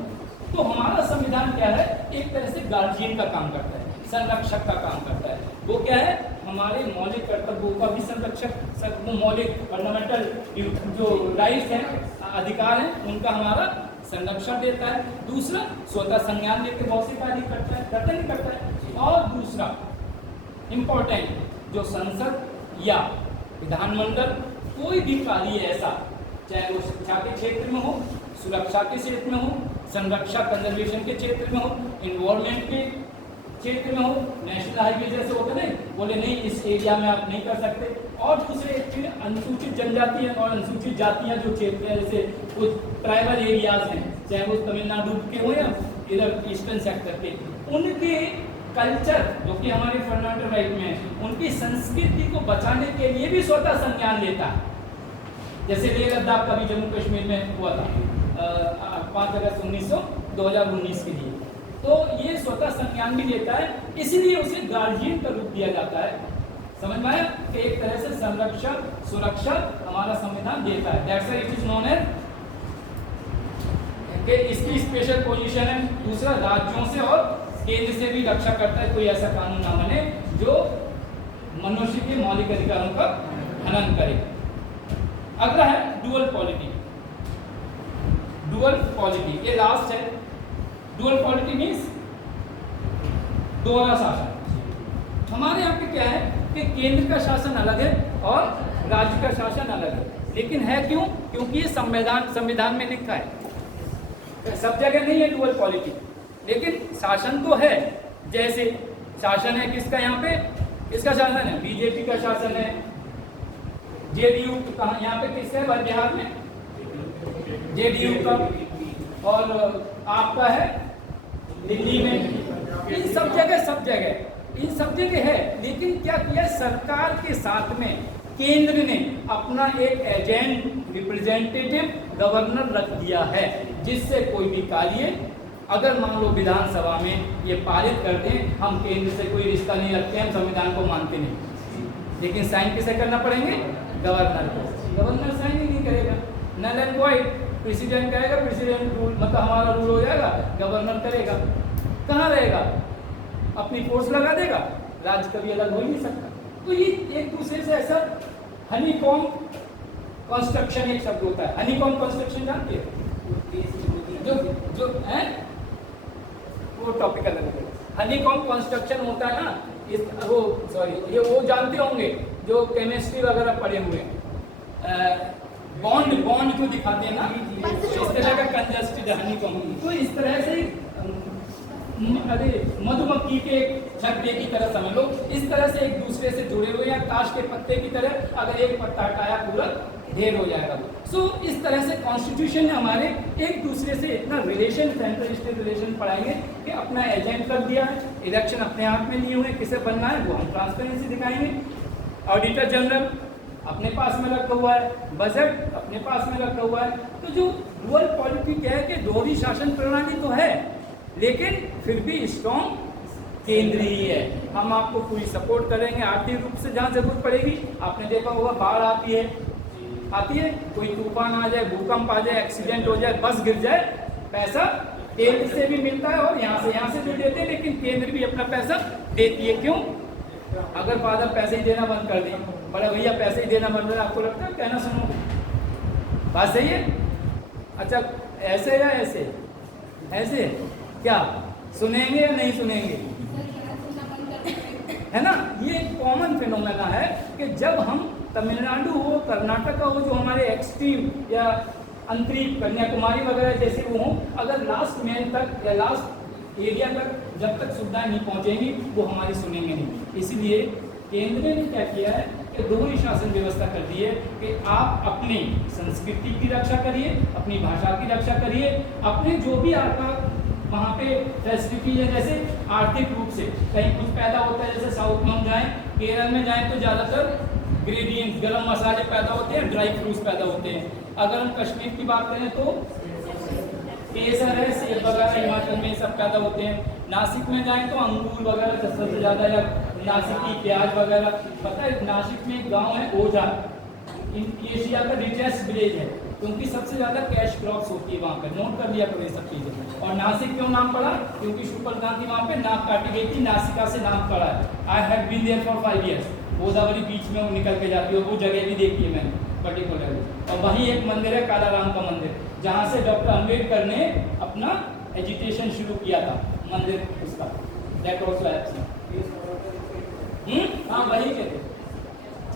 तो हमारा संविधान क्या है, एक तरह से गार्जियन का काम करता है, संरक्षक का काम करता है। वो क्या है, हमारे मौलिक कर्तव्यों का भी संरक्षक, वो मौलिक फंडामेंटल जो राइट्स हैं, अधिकार हैं, उनका हमारा संरक्षण देता है। दूसरा, स्वतः संज्ञान लेकर बहुत सी कार्य करता है। और दूसरा इम्पोर्टेंट, जो संसद या विधानमंडल कोई भी कार्य ऐसा, चाहे वो शिक्षा के क्षेत्र में हो, सुरक्षा के क्षेत्र में हो, संरक्षा कंजर्वेशन के क्षेत्र में हो, इन्वायरमेंट के क्षेत्र में हो, नेशनल हाईवे जैसे होते नहीं, बोले नहीं इस एरिया में आप नहीं कर सकते। और दूसरे अनुसूचित जनजाति और अनुसूचित जातियां जो क्षेत्र है, जैसे कुछ ट्राइबल एरियाज हैं, चाहे वो तमिलनाडु के हो या इधर ईस्टर्न सेक्टर के, उनके कल्चर जो कि हमारे फंडामेंटल राइट में है, उनकी संस्कृति को बचाने के लिए भी स्वतः संज्ञान लेता है। जैसे लेह लद्दाख का भी जम्मू कश्मीर में हुआ था 5 अगस्त 2019 के लिए, तो ये स्वतः संज्ञान भी लेता है, इसीलिए उसे गार्जियन का रूप दिया जाता है। समझ में आया कि एक तरह से संरक्षण सुरक्षा हमारा संविधान देता है। That's why it is known as कि इसकी स्पेशल पोजीशन है। दूसरा, राज्यों से और केंद्र से भी रक्षा करता है, कोई ऐसा कानून ना बने जो मनुष्य के मौलिक अधिकारों का हनन करे। अगला है डुअल पॉलिटी। डुअल पॉलिटी ये लास्ट है। डुअल पॉलिटी मीन्स दोहरा शासन। हमारे यहाँ पे क्या है कि केंद्र का शासन अलग है और राज्य का शासन अलग है, लेकिन है क्यों? क्योंकि ये संविधान में लिखा है। सब जगह नहीं है डुअल पॉलिटी, लेकिन शासन तो है, जैसे शासन है किसका यहाँ पे, किसका शासन है, बीजेपी का शासन है। जेडीयू कहाँ, यहाँ पे किसका है बिहार में, जेडीयू का, और आपका है दिल्ली में। इन सब जगह है। लेकिन क्या किया सरकार के साथ में केंद्र ने अपना एक एजेंट रिप्रेजेंटेटिव गवर्नर रख दिया है, जिससे कोई भी कार्य अगर मान लो विधानसभा में ये पारित कर दें, हम केंद्र से कोई रिश्ता नहीं रखते, हम संविधान को मानते नहीं, लेकिन साइन किसे करना पड़ेंगे, गवर्नर को। गवर्नर साइन ही नहीं करेगा, नल एंड वॉइड, प्रेसिडेंट करेगा, प्रेसिडेंट रूल मतलब हमारा रूल हो जाएगा, गवर्नर करेगा। कहाँ रहेगा, अपनी फोर्स लगा देगा, राज्य कभी अलग हो ही नहीं सकता। तो ये एक दूसरे से ऐसा हनीकॉम कंस्ट्रक्शन एक शब्द होता है, हनीकॉम कंस्ट्रक्शन जानते हैं, जो है वो टॉपिक अलग है। हनीकॉम कंस्ट्रक्शन होता है ना, ये वो जानते होंगे जो केमिस्ट्री वगैरह पढ़े हुए हैं, बॉन्ड को दिखाते हैं ना, इस तरह का कंजस्टेड हनीकॉम। तो इस तरह से अरे मधुमक्खी के छत्ते की तरह समझ लो, इस तरह से एक दूसरे से जुड़े हुए हैं, ताश के पत्ते की तरह, अगर एक पत्ता हटाया पूरा ढेर हो जाएगा। सो इस तरह से कॉन्स्टिट्यूशन ने हमारे एक दूसरे से इतना रिलेशन, सेंट्रल स्टेट रिलेशन पढ़ाएंगे कि अपना एजेंट रख दिया है, इलेक्शन अपने हाथ में लिए हुए, किसे बनना है वो हम ट्रांसपेरेंसी दिखाएंगे, ऑडिटर जनरल अपने पास में रखा हुआ है, बजट अपने पास में रखा हुआ है। तो जो डुअल पॉलिटी क्या है कि दोहरी शासन प्रणाली तो है, लेकिन फिर भी स्ट्रॉन्ग केंद्रीय है। हम आपको पूरी सपोर्ट करेंगे आर्थिक रूप से जहाँ जरूरत पड़ेगी। आपने देखा होगा बाढ़ आती है, कोई तूफान आ जाए, भूकंप आ जाए, एक्सीडेंट हो जाए, बस गिर जाए, पैसा केंद्र से भी मिलता है और यहाँ से भी देते हैं, लेकिन केंद्र भी अपना पैसा देती है। क्यों? अगर फादर पैसे ही देना बंद कर दें, बड़ा भैया पैसे ही देना बंद कर, आपको लगता है कहना सुनो, बात सही है? अच्छा ऐसे या ऐसे क्या सुनेंगे या नहीं सुनेंगे, है ना? ये एक कॉमन फिनोमेना है कि जब हम तमिलनाडु हो, कर्नाटक हो, जो हमारे एक्सट्रीम या अंतरिक्ष कन्याकुमारी वगैरह जैसे वो हों, अगर लास्ट मेल तक या लास्ट एरिया तक जब तक सुविधाएं नहीं पहुंचेंगी वो हमारी सुनेंगे नहीं। इसलिए केंद्र ने क्या किया है कि दोहरी शासन व्यवस्था कर दी है कि आप अपनी संस्कृति की रक्षा करिए, अपनी भाषा की रक्षा करिए, अपने जो भी आपका वहाँ पे फैसिलिटी है, जैसे आर्थिक रूप से कहीं कुछ पैदा होता है, जैसे साउथ में हम जाएँ, केरल में जाएँ तो ज़्यादातर ग्रेडियंट्स, गरम मसाले पैदा होते हैं, ड्राई फ्रूट्स पैदा होते हैं। अगर हम कश्मीर की बात करें तो केसर है, सेब वगैरह हिमाचल में सब पैदा होते हैं। नासिक में जाएँ तो अंगूर वगैरह सबसे ज़्यादा, या नासिक की प्याज वगैरह। पता है नासिक में एक गाँव है ओझा, एशिया का रिचेस्ट विलेज है, क्योंकि सबसे ज़्यादा कैश क्रॉप्स होती है वहाँ पर। नोट कर लिया करो ये सब चीज़ें। और नासिक क्यों नाम पड़ा? क्योंकि शुक्ल गांधी वहाँ पे नाक काटी गई थी, नासिका से नाम पड़ा है। I have been there for 5 years। Godavari बीच में वो निकल के जाती है, वो जगह भी देखी है मैंने पर्टिकुलरली। और वहीं एक मंदिर है काला राम का मंदिर, जहाँ से डॉक्टर अम्बेडकर ने अपना एजुकेशन शुरू किया था, मंदिर उसका। That also HEPS. हाँ वही कहते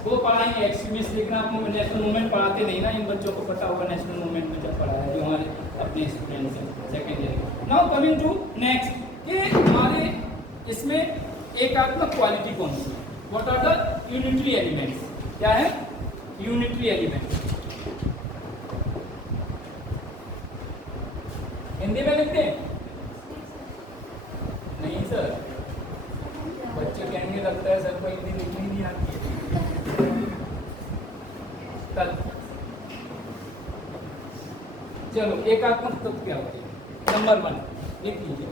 वो पढ़ाएंगे एक्सट्रीमिस्ट लिखना। आपको नेशनल मूवमेंट पढ़ाते नहीं ना, इन बच्चों को पता होगा नेशनल मूवमेंट में जब पढ़ा है, जो हमारे अपने स्टूडेंट्स हैं second year. Now coming to next, कि हमारे इसमें एकात्मक क्वालिटी कौन सी है? What are the unitary elements? क्या है यूनिटरी एलिमेंट्स? हिंदी में लिखते हैं? नहीं सर, बच्चे कहेंगे लगता है सर को हिंदी लिखनी नहीं आती है। चलो एकात्मक तत्व क्या होते हैं? नंबर 1 लिख लीजिए।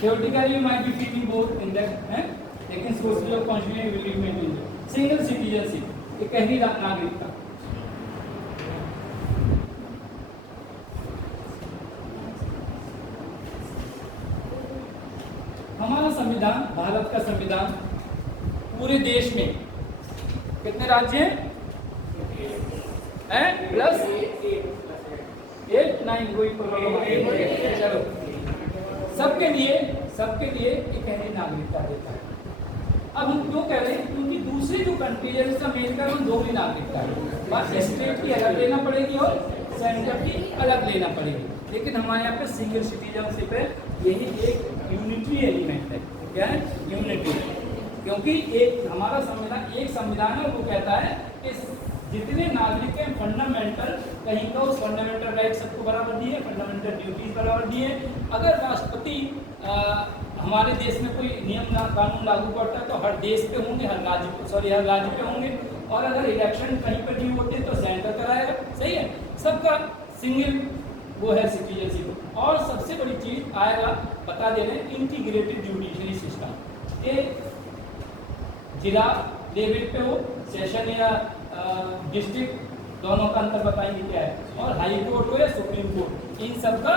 Theoretically you might be treating both in that, हैं? लेकिन सोशली और constitutional will be maintain. Single citizenship, एक पहली नागरिकता। हमारा संविधान, भारत का संविधान, पूरे देश में कितने राज्य हैं? प्लस 8 9 कोई चलो सबके लिए एक पहली नागरिकता देता है। अब हम क्यों कह रहे हैं? क्योंकि दूसरी जो कंट्री है जैसे अमेरिका में दोहरी नागरिकता है, बस स्टेट की अलग लेना पड़ेगी और सेंटर की अलग लेना पड़ेगी। लेकिन हमारे यहाँ पे सिंगल सिटीजनशिप है, यही एक यूनिटरी एलिमेंट है। क्या है? यूनिटी। क्योंकि एक हमारा संविधान एक संविधान है, वो कहता है कि जितने नागरिक हैं फंडामेंटल, कहीं का उस फंडामेंटल राइट सबको बराबर दिए, फंडामेंटल ड्यूटीज बराबर दिए। अगर राष्ट्रपति हमारे देश में कोई नियम कानून लागू करता है तो हर देश पे होंगे, हर राज्य पे होंगे। और अगर इलेक्शन कहीं पर ड्यू होते हैं तो सेंटर कराएगा। सही है, सबका सिंगल वो है सिटीजनशिप। और सबसे बड़ी चीज आएगा, बता दे रहे हैं, इंटीग्रेटेड जुडिशरी सिस्टम। ये जिला लेवल पे हो, सेशन या डिस्ट्रिक्ट, दोनों का अंतर बताएंगे क्या है, और हाई कोर्ट हो या सुप्रीम कोर्ट, इन सब का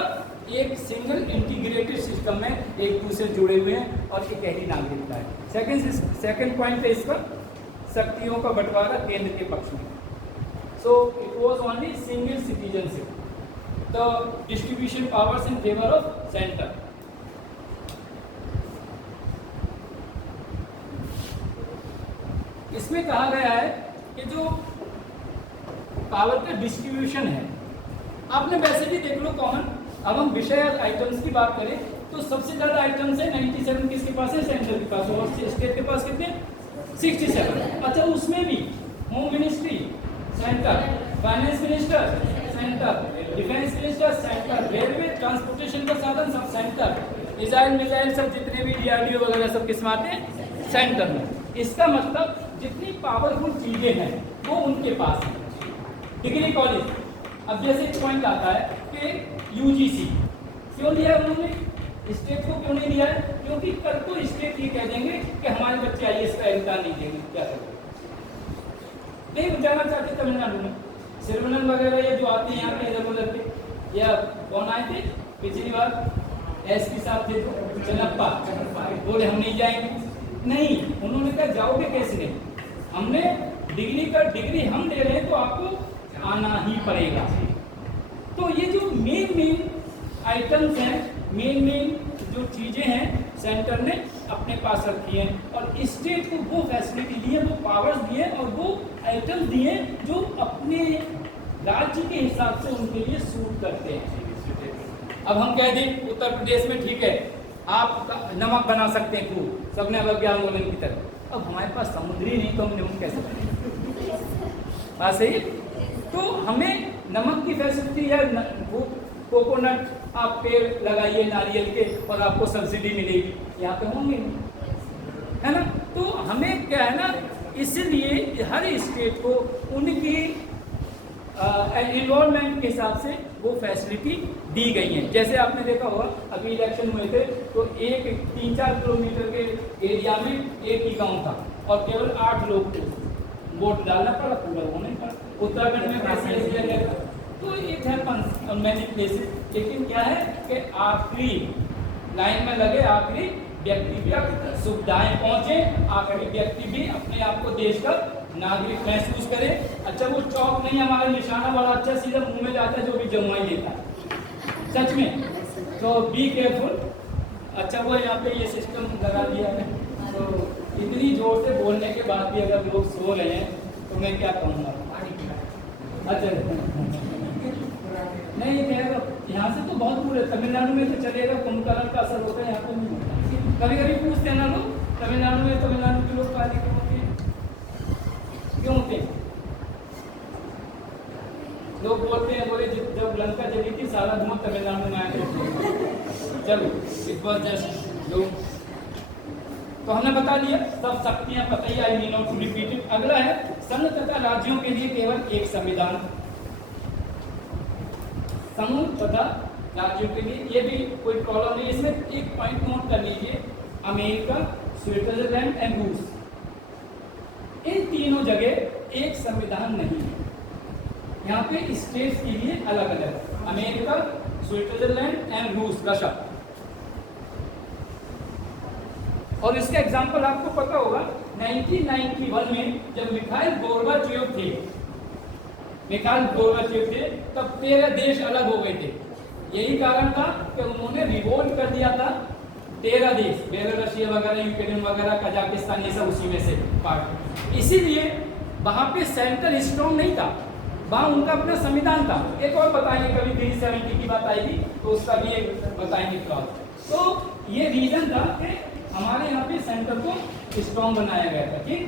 एक सिंगल इंटीग्रेटेड सिस्टम में एक दूसरे जुड़े हुए हैं और एक ही नागरिकता है। सेकंड पॉइंट है इसका, शक्तियों का बंटवारा केंद्र के पक्ष में। So it was only single citizenship, the distribution powers in favour of centre. इसमें कहा गया है कि जो पावर का डिस्ट्रीब्यूशन है, आपने वैसे भी देख लो कॉमन। अब हम विषय आइटम्स की बात करें तो सबसे ज्यादा आइटम्स है 97 किसके पास है? सेंटर के पास। और स्टेट के पास कितने? 67। अच्छा, उसमें भी home ministry centre, finance minister centre, defence minister centre, railway transportation का साधन सब सेंटर, मिसाइल सब जितने भी DRDO वगैरह सब किस में आते हैं? सेंटर में। इसका मतलब जितनी पावरफुल चीजें हैं वो उनके पास है। डिग्री कॉलेज, अब जैसे एक पॉइंट आता है कि UGC क्यों लिया उन्होंने, स्टेट को क्यों नहीं लिया है? क्योंकि कल तो स्टेट ये कह देंगे कि हमारे बच्चे IAS का एग्जाम नहीं देंगे, क्या करेंगे? नहीं जाना चाहते तमिलनाडु में, सिरवनन वगैरह ये जो आते हैं यहाँ पे इधर उधर के, या कौन आए थे पिछली बार? SP साहब थे जो चनप्पा, बोले हम नहीं जाएंगे। नहीं, उन्होंने कहा जाओगे कैसे नहीं, हमने डिग्री हम दे रहे हैं तो आपको आना ही पड़ेगा। तो ये जो मेन आइटम्स हैं, मेन जो चीजें हैं, सेंटर ने अपने पास रखी हैं और स्टेट को वो फैसिलिटी दी है, वो पावर्स दिए और वो आइटम्स दिए जो अपने राज्य के हिसाब से उनके लिए सूट करते हैं। अब हम कह दें उत्तर प्रदेश में ठीक है आप नमक बना सकते हैं खूब, सबने अवज्ञा आंदोलन की तरह। अब हमारे पास समुद्री नहीं तो हम नमक कैसे बनेंगे? बात सही। तो हमें नमक की फैसिलिटी है, वो कोकोनट आप पेड़ लगाइए नारियल के और आपको सब्सिडी मिलेगी, यहाँ पे होंगे है ना। तो हमें क्या है ना, इसलिए हर स्टेट को उनकी इन्वॉल्वमेंट के हिसाब से वो फैसिलिटी दी गई है। जैसे आपने देखा होगा अभी इलेक्शन हुए थे तो 3-4 किलोमीटर के एरिया में एक ही गांव था और केवल 8 लोग थे, वोट डालना पड़ा, पूरा होने पड़ा। उत्तराखंड में कैसे दिया गया था, तो it happens on many places. लेकिन क्या है कि आखिरी लाइन में लगे आखिरी व्यक्ति तक सुविधाएं पहुंचे, आखिरी व्यक्ति भी अपने आप को देश का नागरिक महसूस करे। अच्छा, वो चौक नहीं, हमारा निशाना बड़ा अच्छा सीधा मुंह में जाता है, जो भी जमुआ ही देता है सच में, तो बी केयरफुल। अच्छा, वो यहाँ पे ये सिस्टम लगा दिया है, तो इतनी जोर से बोलने के बाद भी अगर लोग सो रहे हैं तो मैं क्या कहूँगा। अच्छा नहीं कहेगा, यहाँ से तो बहुत दूर है, तमिलनाडु में तो चलेगा, कुंभकर्ण का असर होता है, यहाँ पे नहीं होता। कभी कभी पूछते हैं ना लोग, तमिलनाडु के लोग काले क्यों होते हैं, क्यों होते हैं? लोग बोलते हैं, बोले जब लंका जली थी सारा धुआं तमिलनाडु में आया। चलो इट वाज जस्ट जो, तो हमने बता दिया सब शक्तियां पता ही, I need not to repeat it. अगला है संघ तथा राज्यों के लिए केवल एक संविधान। समूह तथा राज्यों के लिए ये भी कोई प्रॉब्लम नहीं। इसमें एक पॉइंट नोट कर लीजिए, अमेरिका, स्विट्जरलैंड एंड रूस, इन तीनों जगह एक संविधान नहीं है। यहाँ पे स्टेट्स के लिए अलग अलग, अमेरिका, स्विट्जरलैंड एंड रूस, रशिया। और इसका एग्जांपल आपको पता होगा 1991 में जब मिखाइल गोर्बाचेव थे तब 13 देश अलग हो गए थे। यही कारण था कि उन्होंने रिवोल्ट कर दिया था 13 देश, बेलारूसिया वगैरह, यूक्रेन वगैरह, कजाकिस्तान, ये सब उसी में से पार्ट। इसीलिए वहां पे सेंटर स्ट्रॉन्ग नहीं था, वहाँ उनका अपना संविधान था। एक और बताएंगे कभी 370 की बात आएगी तो उसका भी एक बताएंगे क्लॉज। तो ये रीजन था कि हमारे यहाँ पे सेंटर को स्ट्रॉन्ग बनाया गया था। ठीक,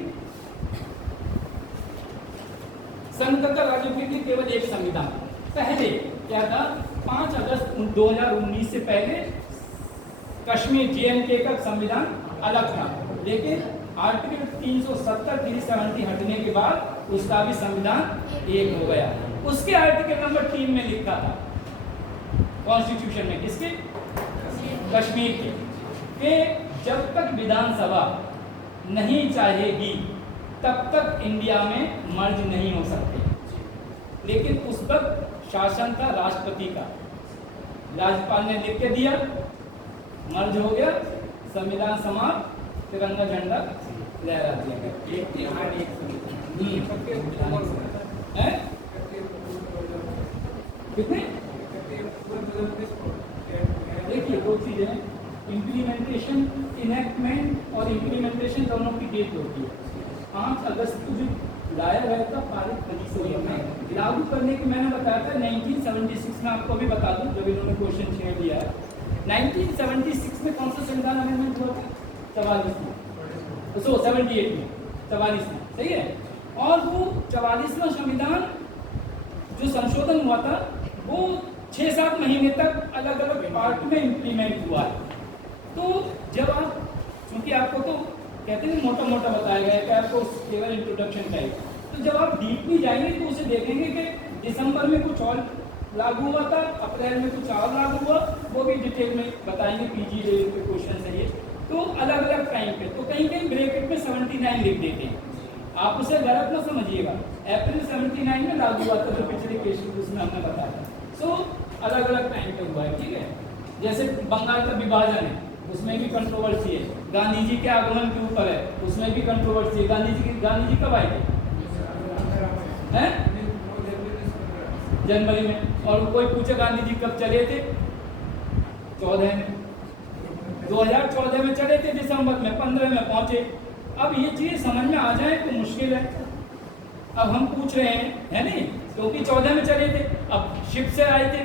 संघतंत्र राज्यों के लिए केवल एक संविधान। पहले क्या था, 5 अगस्त 2019 से पहले कश्मीर JNK का संविधान अलग था, लेकिन आर्टिकल 370 370 हटने के बाद उसका भी संविधान एक हो गया। उसके आर्टिकल नंबर 3 में लिखा था कॉन्स्टिट्यूशन में, किसके, कश्मीर के, कि जब तक विधानसभा नहीं चाहेगी तब तक इंडिया में मर्ज नहीं हो सकते। लेकिन उस वक्त शासन था राष्ट्रपति का, राज्यपाल ने लिख के दिया, मर्ज हो गया, संविधान समाप्त, तिरंगा झंडा लहरा दिया गया। कितने, देखिए दो चीजें, इम्प्लीमेंटेशन, इनेक्टमेंट और इम्प्लीमेंटेशन दोनों की डेट होती है। 5 अगस्त को जो लाया गया था पारित अधिसूचना में लागू करने की, मैंने बताया था 1976 में, आपको भी बता दूं जब इन्होंने क्वेश्चन छेड़ दिया है। 1976 में कौन सा संविधान अमेंडमेंट हुआ था, 44 में, 78 में, 44 में, सही है। और वो 44वां संविधान जो संशोधन हुआ था वो 6-7 महीने तक अलग अलग पार्ट में इम्प्लीमेंट हुआ है। तो जब आप, क्योंकि आपको तो कहते हैं मोटा मोटा बताया गया है कि आपको केवल इंट्रोडक्शन चाहिए, तो जब आप डीपली जाएंगे तो उसे देखेंगे कि दिसंबर में कुछ और लागू हुआ था, अप्रैल में कुछ और लागू हुआ, वो भी डिटेल में बताएंगे, PG लेवल के क्वेश्चन है ये। तो अलग अलग टाइम पे, तो कहीं कहीं ब्रैकेट में 79 लिख देते हैं, आप उसे गलत ना समझिएगा। अप्रैल 79 में लागू हुआ था, जो पिछले क्वेश्चन उसमें हमने बताया। सो अलग अलग टाइम पे हुआ है, ठीक है। जैसे बंगाल का विभाजन है, उसमें भी कंट्रोवर्सी है। गांधी जी के आगमन के ऊपर है, उसमें भी कंट्रोवर्सी है। गांधी जी कब आए थे, हैं, जनवरी में। और कोई पूछे गांधी जी कब चले थे, 14 में, 2014 में चले थे, दिसंबर में, 15 में पहुंचे। अब ये चीज समझ में आ जाए तो मुश्किल है। अब हम पूछ रहे हैं, है नहीं, क्योंकि 14 में चले थे, अब शिप से आए थे,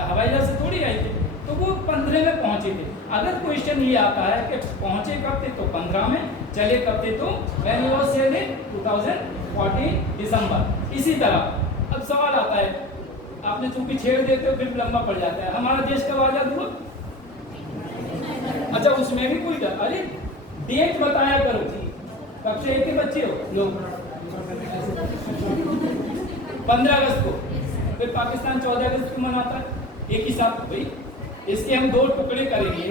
हवाई जहाज से थोड़ी आए थे, तो वो 15 में पहुंचे थे। अगर क्वेश्चन ये आता है कि पहुंचे कब थे, तो 15 में, चले कब थे, तो when he was sailed in 2014 दिसंबर। इसी तरह अब सवाल आता है, आपने चूंकि छेड़ देते हो फिर लंबा पड़ जाता है, हमारा देश कब आजाद हुआ, अच्छा उसमें भी कोई, अरे डेट बताया करो, कक्षा 1 के बच्चे हो लोग, 15 अगस्त को, फिर पाकिस्तान 14 अगस्त को मनाता है, एक ही साथ भाई। इसके हम 2 टुकड़े करेंगे,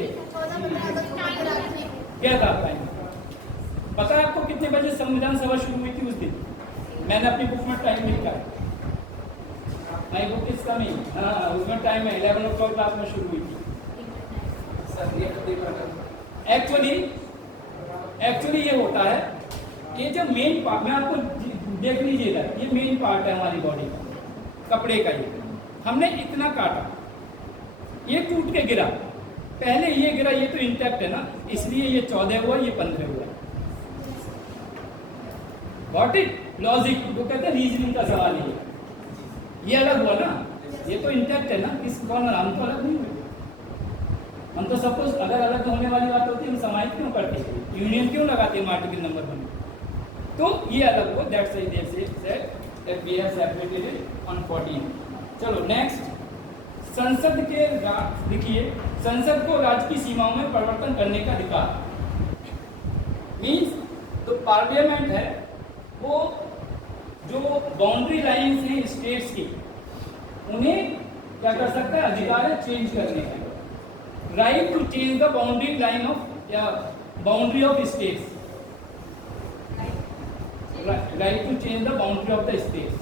क्या था पता है आपको कितने बजे संविधान सभा शुरू हुई थी उस दिन? मैंने अपनी बुक में टाइम लिखा है, माई बुक इसका नहीं, हाँ उसमें टाइम है, 11 o'clock रात में शुरू हुई थी। एक्चुअली ये होता है, ये जो मेन पार्ट, मैं आपको देख लीजिएगा, ये मेन पार्ट है हमारी बॉडी का, कपड़े का। ये हमने इतना काटा, ये टूट के गिरा, पहले ये गिरा, ये तो इंटैक्ट है ना, इसलिए ये 14 हुआ, ये 15 हुआ। Got it? लॉजिक, वो कहते हैं रीजनिंग का सवाल ये अलग हुआ ना, ये तो इंटैक्ट है ना, किस कौन, हम तो अलग नहीं हुए। हम तो सपोज अगर अलग होने वाली बात होती है, हम समाहित क्यों करते, यूनियन क्यों लगाते हैं आर्टिकल नंबर 1? तो ये अलग हुआ, that's why they said that we have separated it on 14। चलो नेक्स्ट, संसद के देखिए, संसद को राज्य की सीमाओं में परिवर्तन करने का अधिकार, मीन्स तो पार्लियामेंट है वो जो बाउंड्री लाइन्स हैं स्टेट्स की, उन्हें क्या कर सकता है, अधिकार है चेंज करने का, right to change the boundary line of या boundary of states, right to change the boundary of the states.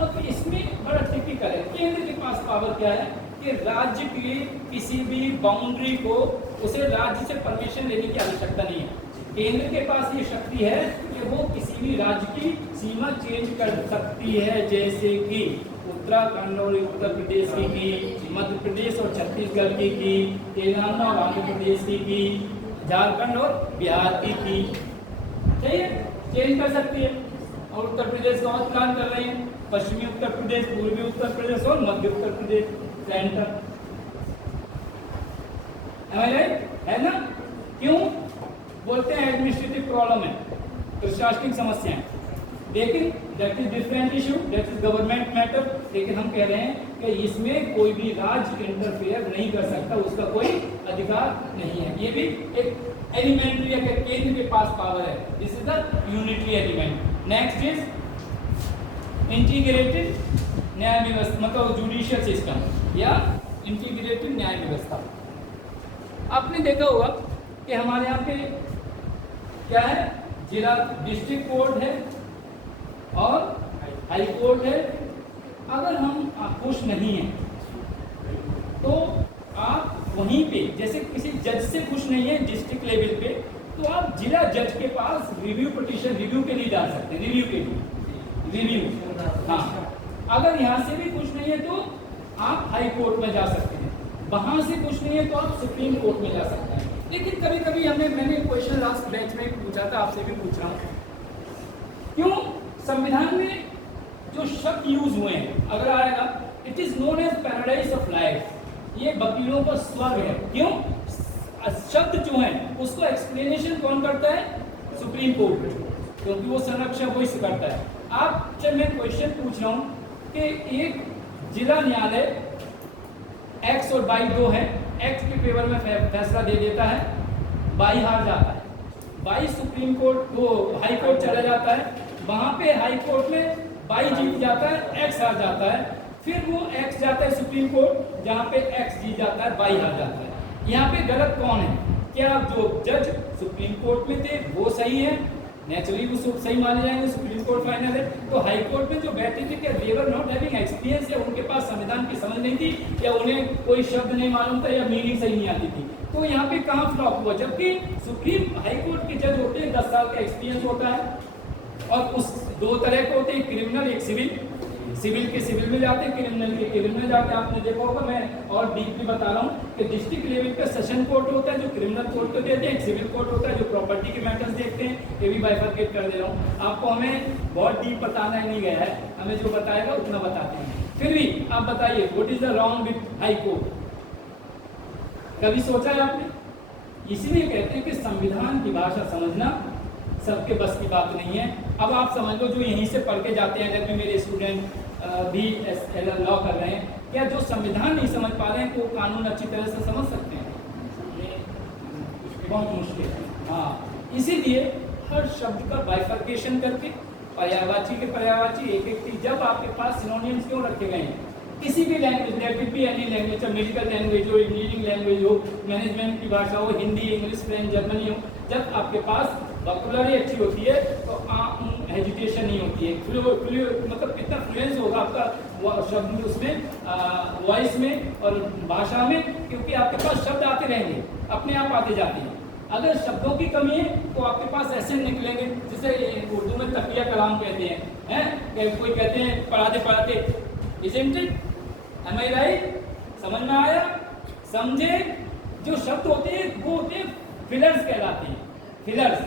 अब इसमें बड़ा टिपिकल है, केंद्र के पास पावर क्या है कि राज्य की किसी भी बाउंड्री को, उसे राज्य से परमिशन लेने की आवश्यकता नहीं है। केंद्र के पास ये शक्ति है कि वो किसी भी राज्य की सीमा चेंज कर सकती है, जैसे कि उत्तराखंड और उत्तर प्रदेश की, मध्य प्रदेश और छत्तीसगढ़ की, तेलंगाना और आंध्र प्रदेश की, झारखंड और बिहार की, सही है, चेंज कर सकती है। और उत्तर प्रदेश का और प्लान कर रहे हैं, पश्चिमी उत्तर प्रदेश, पूर्वी उत्तर प्रदेश और मध्य उत्तर प्रदेश सेंटर। है ना? क्यों बोलते हैं एडमिनिस्ट्रेटिव प्रॉब्लम है, प्रशासनिक समस्या है, लेकिन that is different issue, that is government matter. लेकिन हम कह रहे हैं कि इसमें कोई भी राज्य इंटरफेयर नहीं कर सकता, उसका कोई अधिकार नहीं है। ये भी एक एलिमेंट्री है कि केंद्र के पास पावर है, this is the unitary element. Next is integrated न्याय व्यवस्था, मतलब जुडिशियल सिस्टम या इंटीग्रेटेड न्याय व्यवस्था। आपने देखा होगा कि हमारे यहाँ पे क्या है, जिला डिस्ट्रिक्ट कोर्ट है और हाई कोर्ट है। अगर हम खुश नहीं हैं तो आप वहीं पे, जैसे किसी जज से खुश नहीं है डिस्ट्रिक्ट लेवल पे, तो आप जिला जज के पास रिव्यू पिटीशन रिव्यू के लिए डाल सकते हैं, रिव्यू के लिए रिव्यू। हाँ, अगर यहाँ से भी खुश नहीं है तो आप हाई कोर्ट में जा सकते हैं, वहाँ से कुछ नहीं है तो आप सुप्रीम कोर्ट में जा सकते हैं। लेकिन कभी कभी मैंने क्वेश्चन लास्ट बैच में पूछा था, आपसे भी पूछ रहा हूँ, क्यों संविधान में जो शब्द यूज हुए हैं, अगर आएगा it is known as paradise of life, ये वकीलों का स्वर्ग है। क्यों? शब्द जो है उसको एक्सप्लेनेशन कौन करता है? सुप्रीम कोर्ट, क्योंकि वो संरक्षक वो इसे करता है। आप जब मैं क्वेश्चन पूछ रहा हूँ कि एक जिला न्यायालय एक्स और बाई दो है, एक्स के फेवर में फैसला दे देता है, बाई हार जाता है, बाई सुप्रीम कोर्ट वो हाई कोर्ट चला जाता है, वहां पे हाई कोर्ट में बाई जीत जाता है, एक्स हार जाता है, फिर वो एक्स जाता है सुप्रीम कोर्ट जहाँ पे एक्स जीत जाता है, बाई हार जाता है। यहाँ पे गलत कौन है? क्या जो जज सुप्रीम कोर्ट में थे वो सही है, नेचुरली वो सही माने जाएंगे, सुप्रीम कोर्ट फाइनल है। तो हाई कोर्ट में जो बैठे थे क्या दे वर नॉट हैविंग एक्सपीरियंस, या उनके पास संविधान की समझ नहीं थी, या उन्हें कोई शब्द नहीं मालूम था, या मीनिंग सही नहीं आती थी? तो यहाँ पे कहाँ फ्लॉप हुआ? जबकि सुप्रीम हाई कोर्ट के जज होते हैं 10 साल का एक्सपीरियंस होता है, और उस दो तरह के होते हैं, क्रिमिनल एक सिविल, सिविल के सिविल में जाते हैं, क्रिमिनल के क्रिमिनल में जाते हैं। आपने देखा होगा, मैं और डीपली बता रहा हूँ कि डिस्ट्रिक्ट लेवल पे सेशन कोर्ट होता है जो क्रिमिनल कोर्ट को देते हैं, सिविल कोर्ट होता है जो प्रॉपर्टी के मैटर्स देखते हैं। ये भी बाइफरकेट कर दे रहा हूँ आपको, हमें बहुत डीप बताना नहीं गया है, हमें जो बताएगा उतना बताते हैं। फिर भी आप बताइए, what is the wrong with high court? कभी सोचा है आपने? इसीलिए कहते हैं कि संविधान की भाषा समझना सबके बस की बात नहीं है। अब आप समझ लो जो यहीं से पढ़ के जाते हैं, अगर मेरे स्टूडेंट भी लॉ कर रहे हैं, क्या जो संविधान नहीं समझ पा रहे हैं तो कानून अच्छी तरह से समझ सकते हैं? बहुत मुश्किल है। हाँ, इसीलिए हर शब्द का बाइफर्केशन करके पर्यायवाची के पर्यायवाची एक एक चीज, जब आपके पास सिनोनिम्स क्यों रखे गए हैं किसी भी language, let it be any language, चाहे मेडिकल लैंग्वेज हो, इंजीनियरिंग लैंग्वेज हो, मैनेजमेंट की भाषा हो, हिंदी, इंग्लिश, फ्रेंच, जर्मनी हो, जब आपके पास वोकैबुलरी अच्छी होती है तो हेजिटेशन नहीं होती है, मतलब कितना फ्लुएंस होगा आपका शब्द उसमें, वॉइस में और भाषा में, क्योंकि आपके पास शब्द आते रहेंगे, अपने आप आते जाते हैं। अगर शब्दों की कमी है तो आपके पास ऐसे निकलेंगे, जिसे उर्दू में तकिया कलाम कहते हैं, कोई कहते हैं पढ़ाते पढ़ाते, isn't it? Am I right? समझ में आया? समझे? जो शब्द होते हैं वो होते हैं फिलर्स कहलाते हैं, फिलर्स,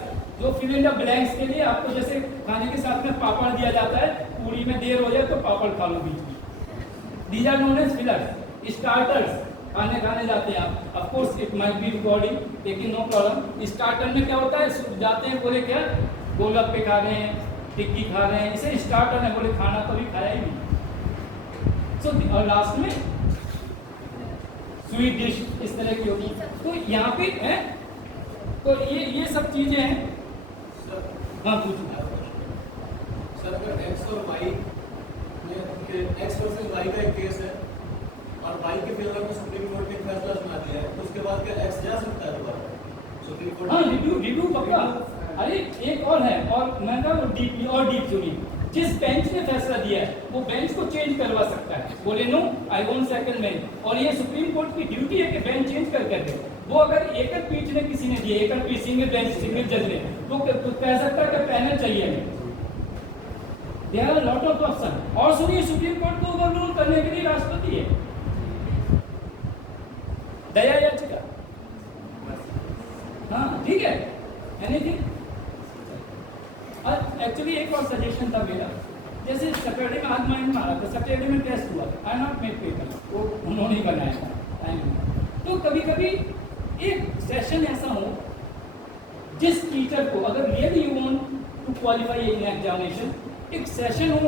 जो फिल इन द ब्लैंक्स के लिए आपको, जैसे खाने के साथ में पापड़ दिया जाता है, पूरी में देर हो जाए तो पापड़ खा लो बीच में, these are known as fillers. Starters, खाने जाते हैं आप, of course it might be recording, लेकिन नो प्रॉब्लम। स्टार्टर में क्या होता है, जाते हैं बोले क्या गोलगप्पे खा रहे हैं, टिक्की खा रहे हैं, इसे स्टार्टर है, बोले खाना कभी खाया ही नहीं। और लास्ट में स्वीट डिश इस तरह की होगी। तो यहाँ पे है, तो ये सब चीजें हैं। हाँ पूछो सर, अगर एक्स और वाई में एक्स वर्सेस वाई का एक केस है और वाई के फेवर में सुप्रीम कोर्ट ने फैसला सुना दिया है, तो उसके बाद क्या एक्स जा सकता है दोबारा सुप्रीम कोर्ट? हाँ, रिव्यू पक्का। अरे एक और है, और मैं कहा डीपली और डीप सुनी, जिस बेंच ने फैसला दिया है वो बेंच को चेंज करवा सकता है, बोले no I want second bench, और ये सुप्रीम कोर्ट की ड्यूटी है कि बेंच चेंज कर करके, वो अगर एकल पीठ ने किसी ने दिया, एकल पीठ सिंगल बेंच सिंगल जज ने, तो कह सकता है कि पैनल चाहिए हमें। There are lot of option. और सुनिए, सुप्रीम कोर्ट को ओवररूल करने के लिए राष्ट्रपति है, दया याचिका। हाँ ठीक है, एनीथिंग। एक्चुअली एक और सजेशन था सैटरडे में आज माइंड मारा था, सैटरडे में टेस्ट हुआ, आई नॉट मेक पेपर, वो उन्होंने ही बनाया था टाइम में। तो कभी कभी एक सेशन ऐसा हो जिस टीचर को, अगर really you want to qualify in examination, एक सेशन हो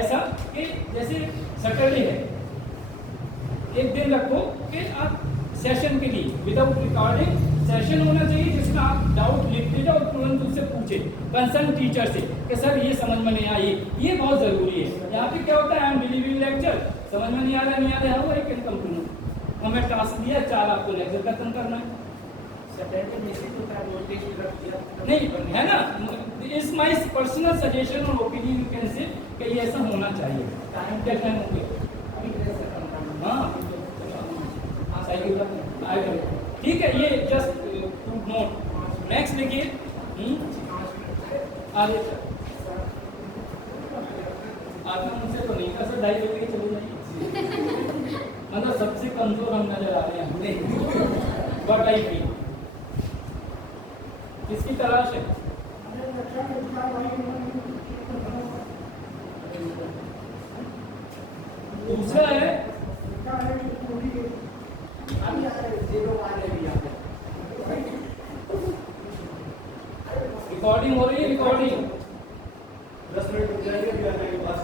ऐसा कि जैसे सैटरडे है, एक दिन रखो कि आप सेशन के लिए विदाउट रिकॉर्डिंग सेशन होना चाहिए जिसमें आप डाउट लिखते जाओ और तुरंत उससे पूछे कंसर्न टीचर से कि सर ये समझ में नहीं आई, ये बहुत ज़रूरी है। यहाँ पे क्या होता है, आई एम बिलीविंग लेक्चर, समझ में नहीं आ रहा है, वो कैन कम टू नो, हमें टास्क दिया 4 आपको लेक्चर खत्म करना है। सैटरडे बेसिक होता है, वो टेस्ट रख दिया नहीं है ना, इस माई पर्सनल सजेशन और ओपिनियन यू कैन से कि ये ऐसा होना चाहिए। टाइम क्या टाइम हो गया अभी कैसे कम करना। हाँ साइकिल आएगा, ठीक है। ये जस्ट नोट, नेक्स्ट लिखिए आगे आपने मुझसे तो नहीं कहा सर, 2.5 बजे चले जाइए, मतलब सबसे कमजोर हम नजर आ रहे हैं, बट आई फील किसकी तलाश है? दूसरा है रिकॉर्डिंग हो रही है, रिकॉर्डिंग 10 मिनट रुक जाएंगे, फिर आने के बाद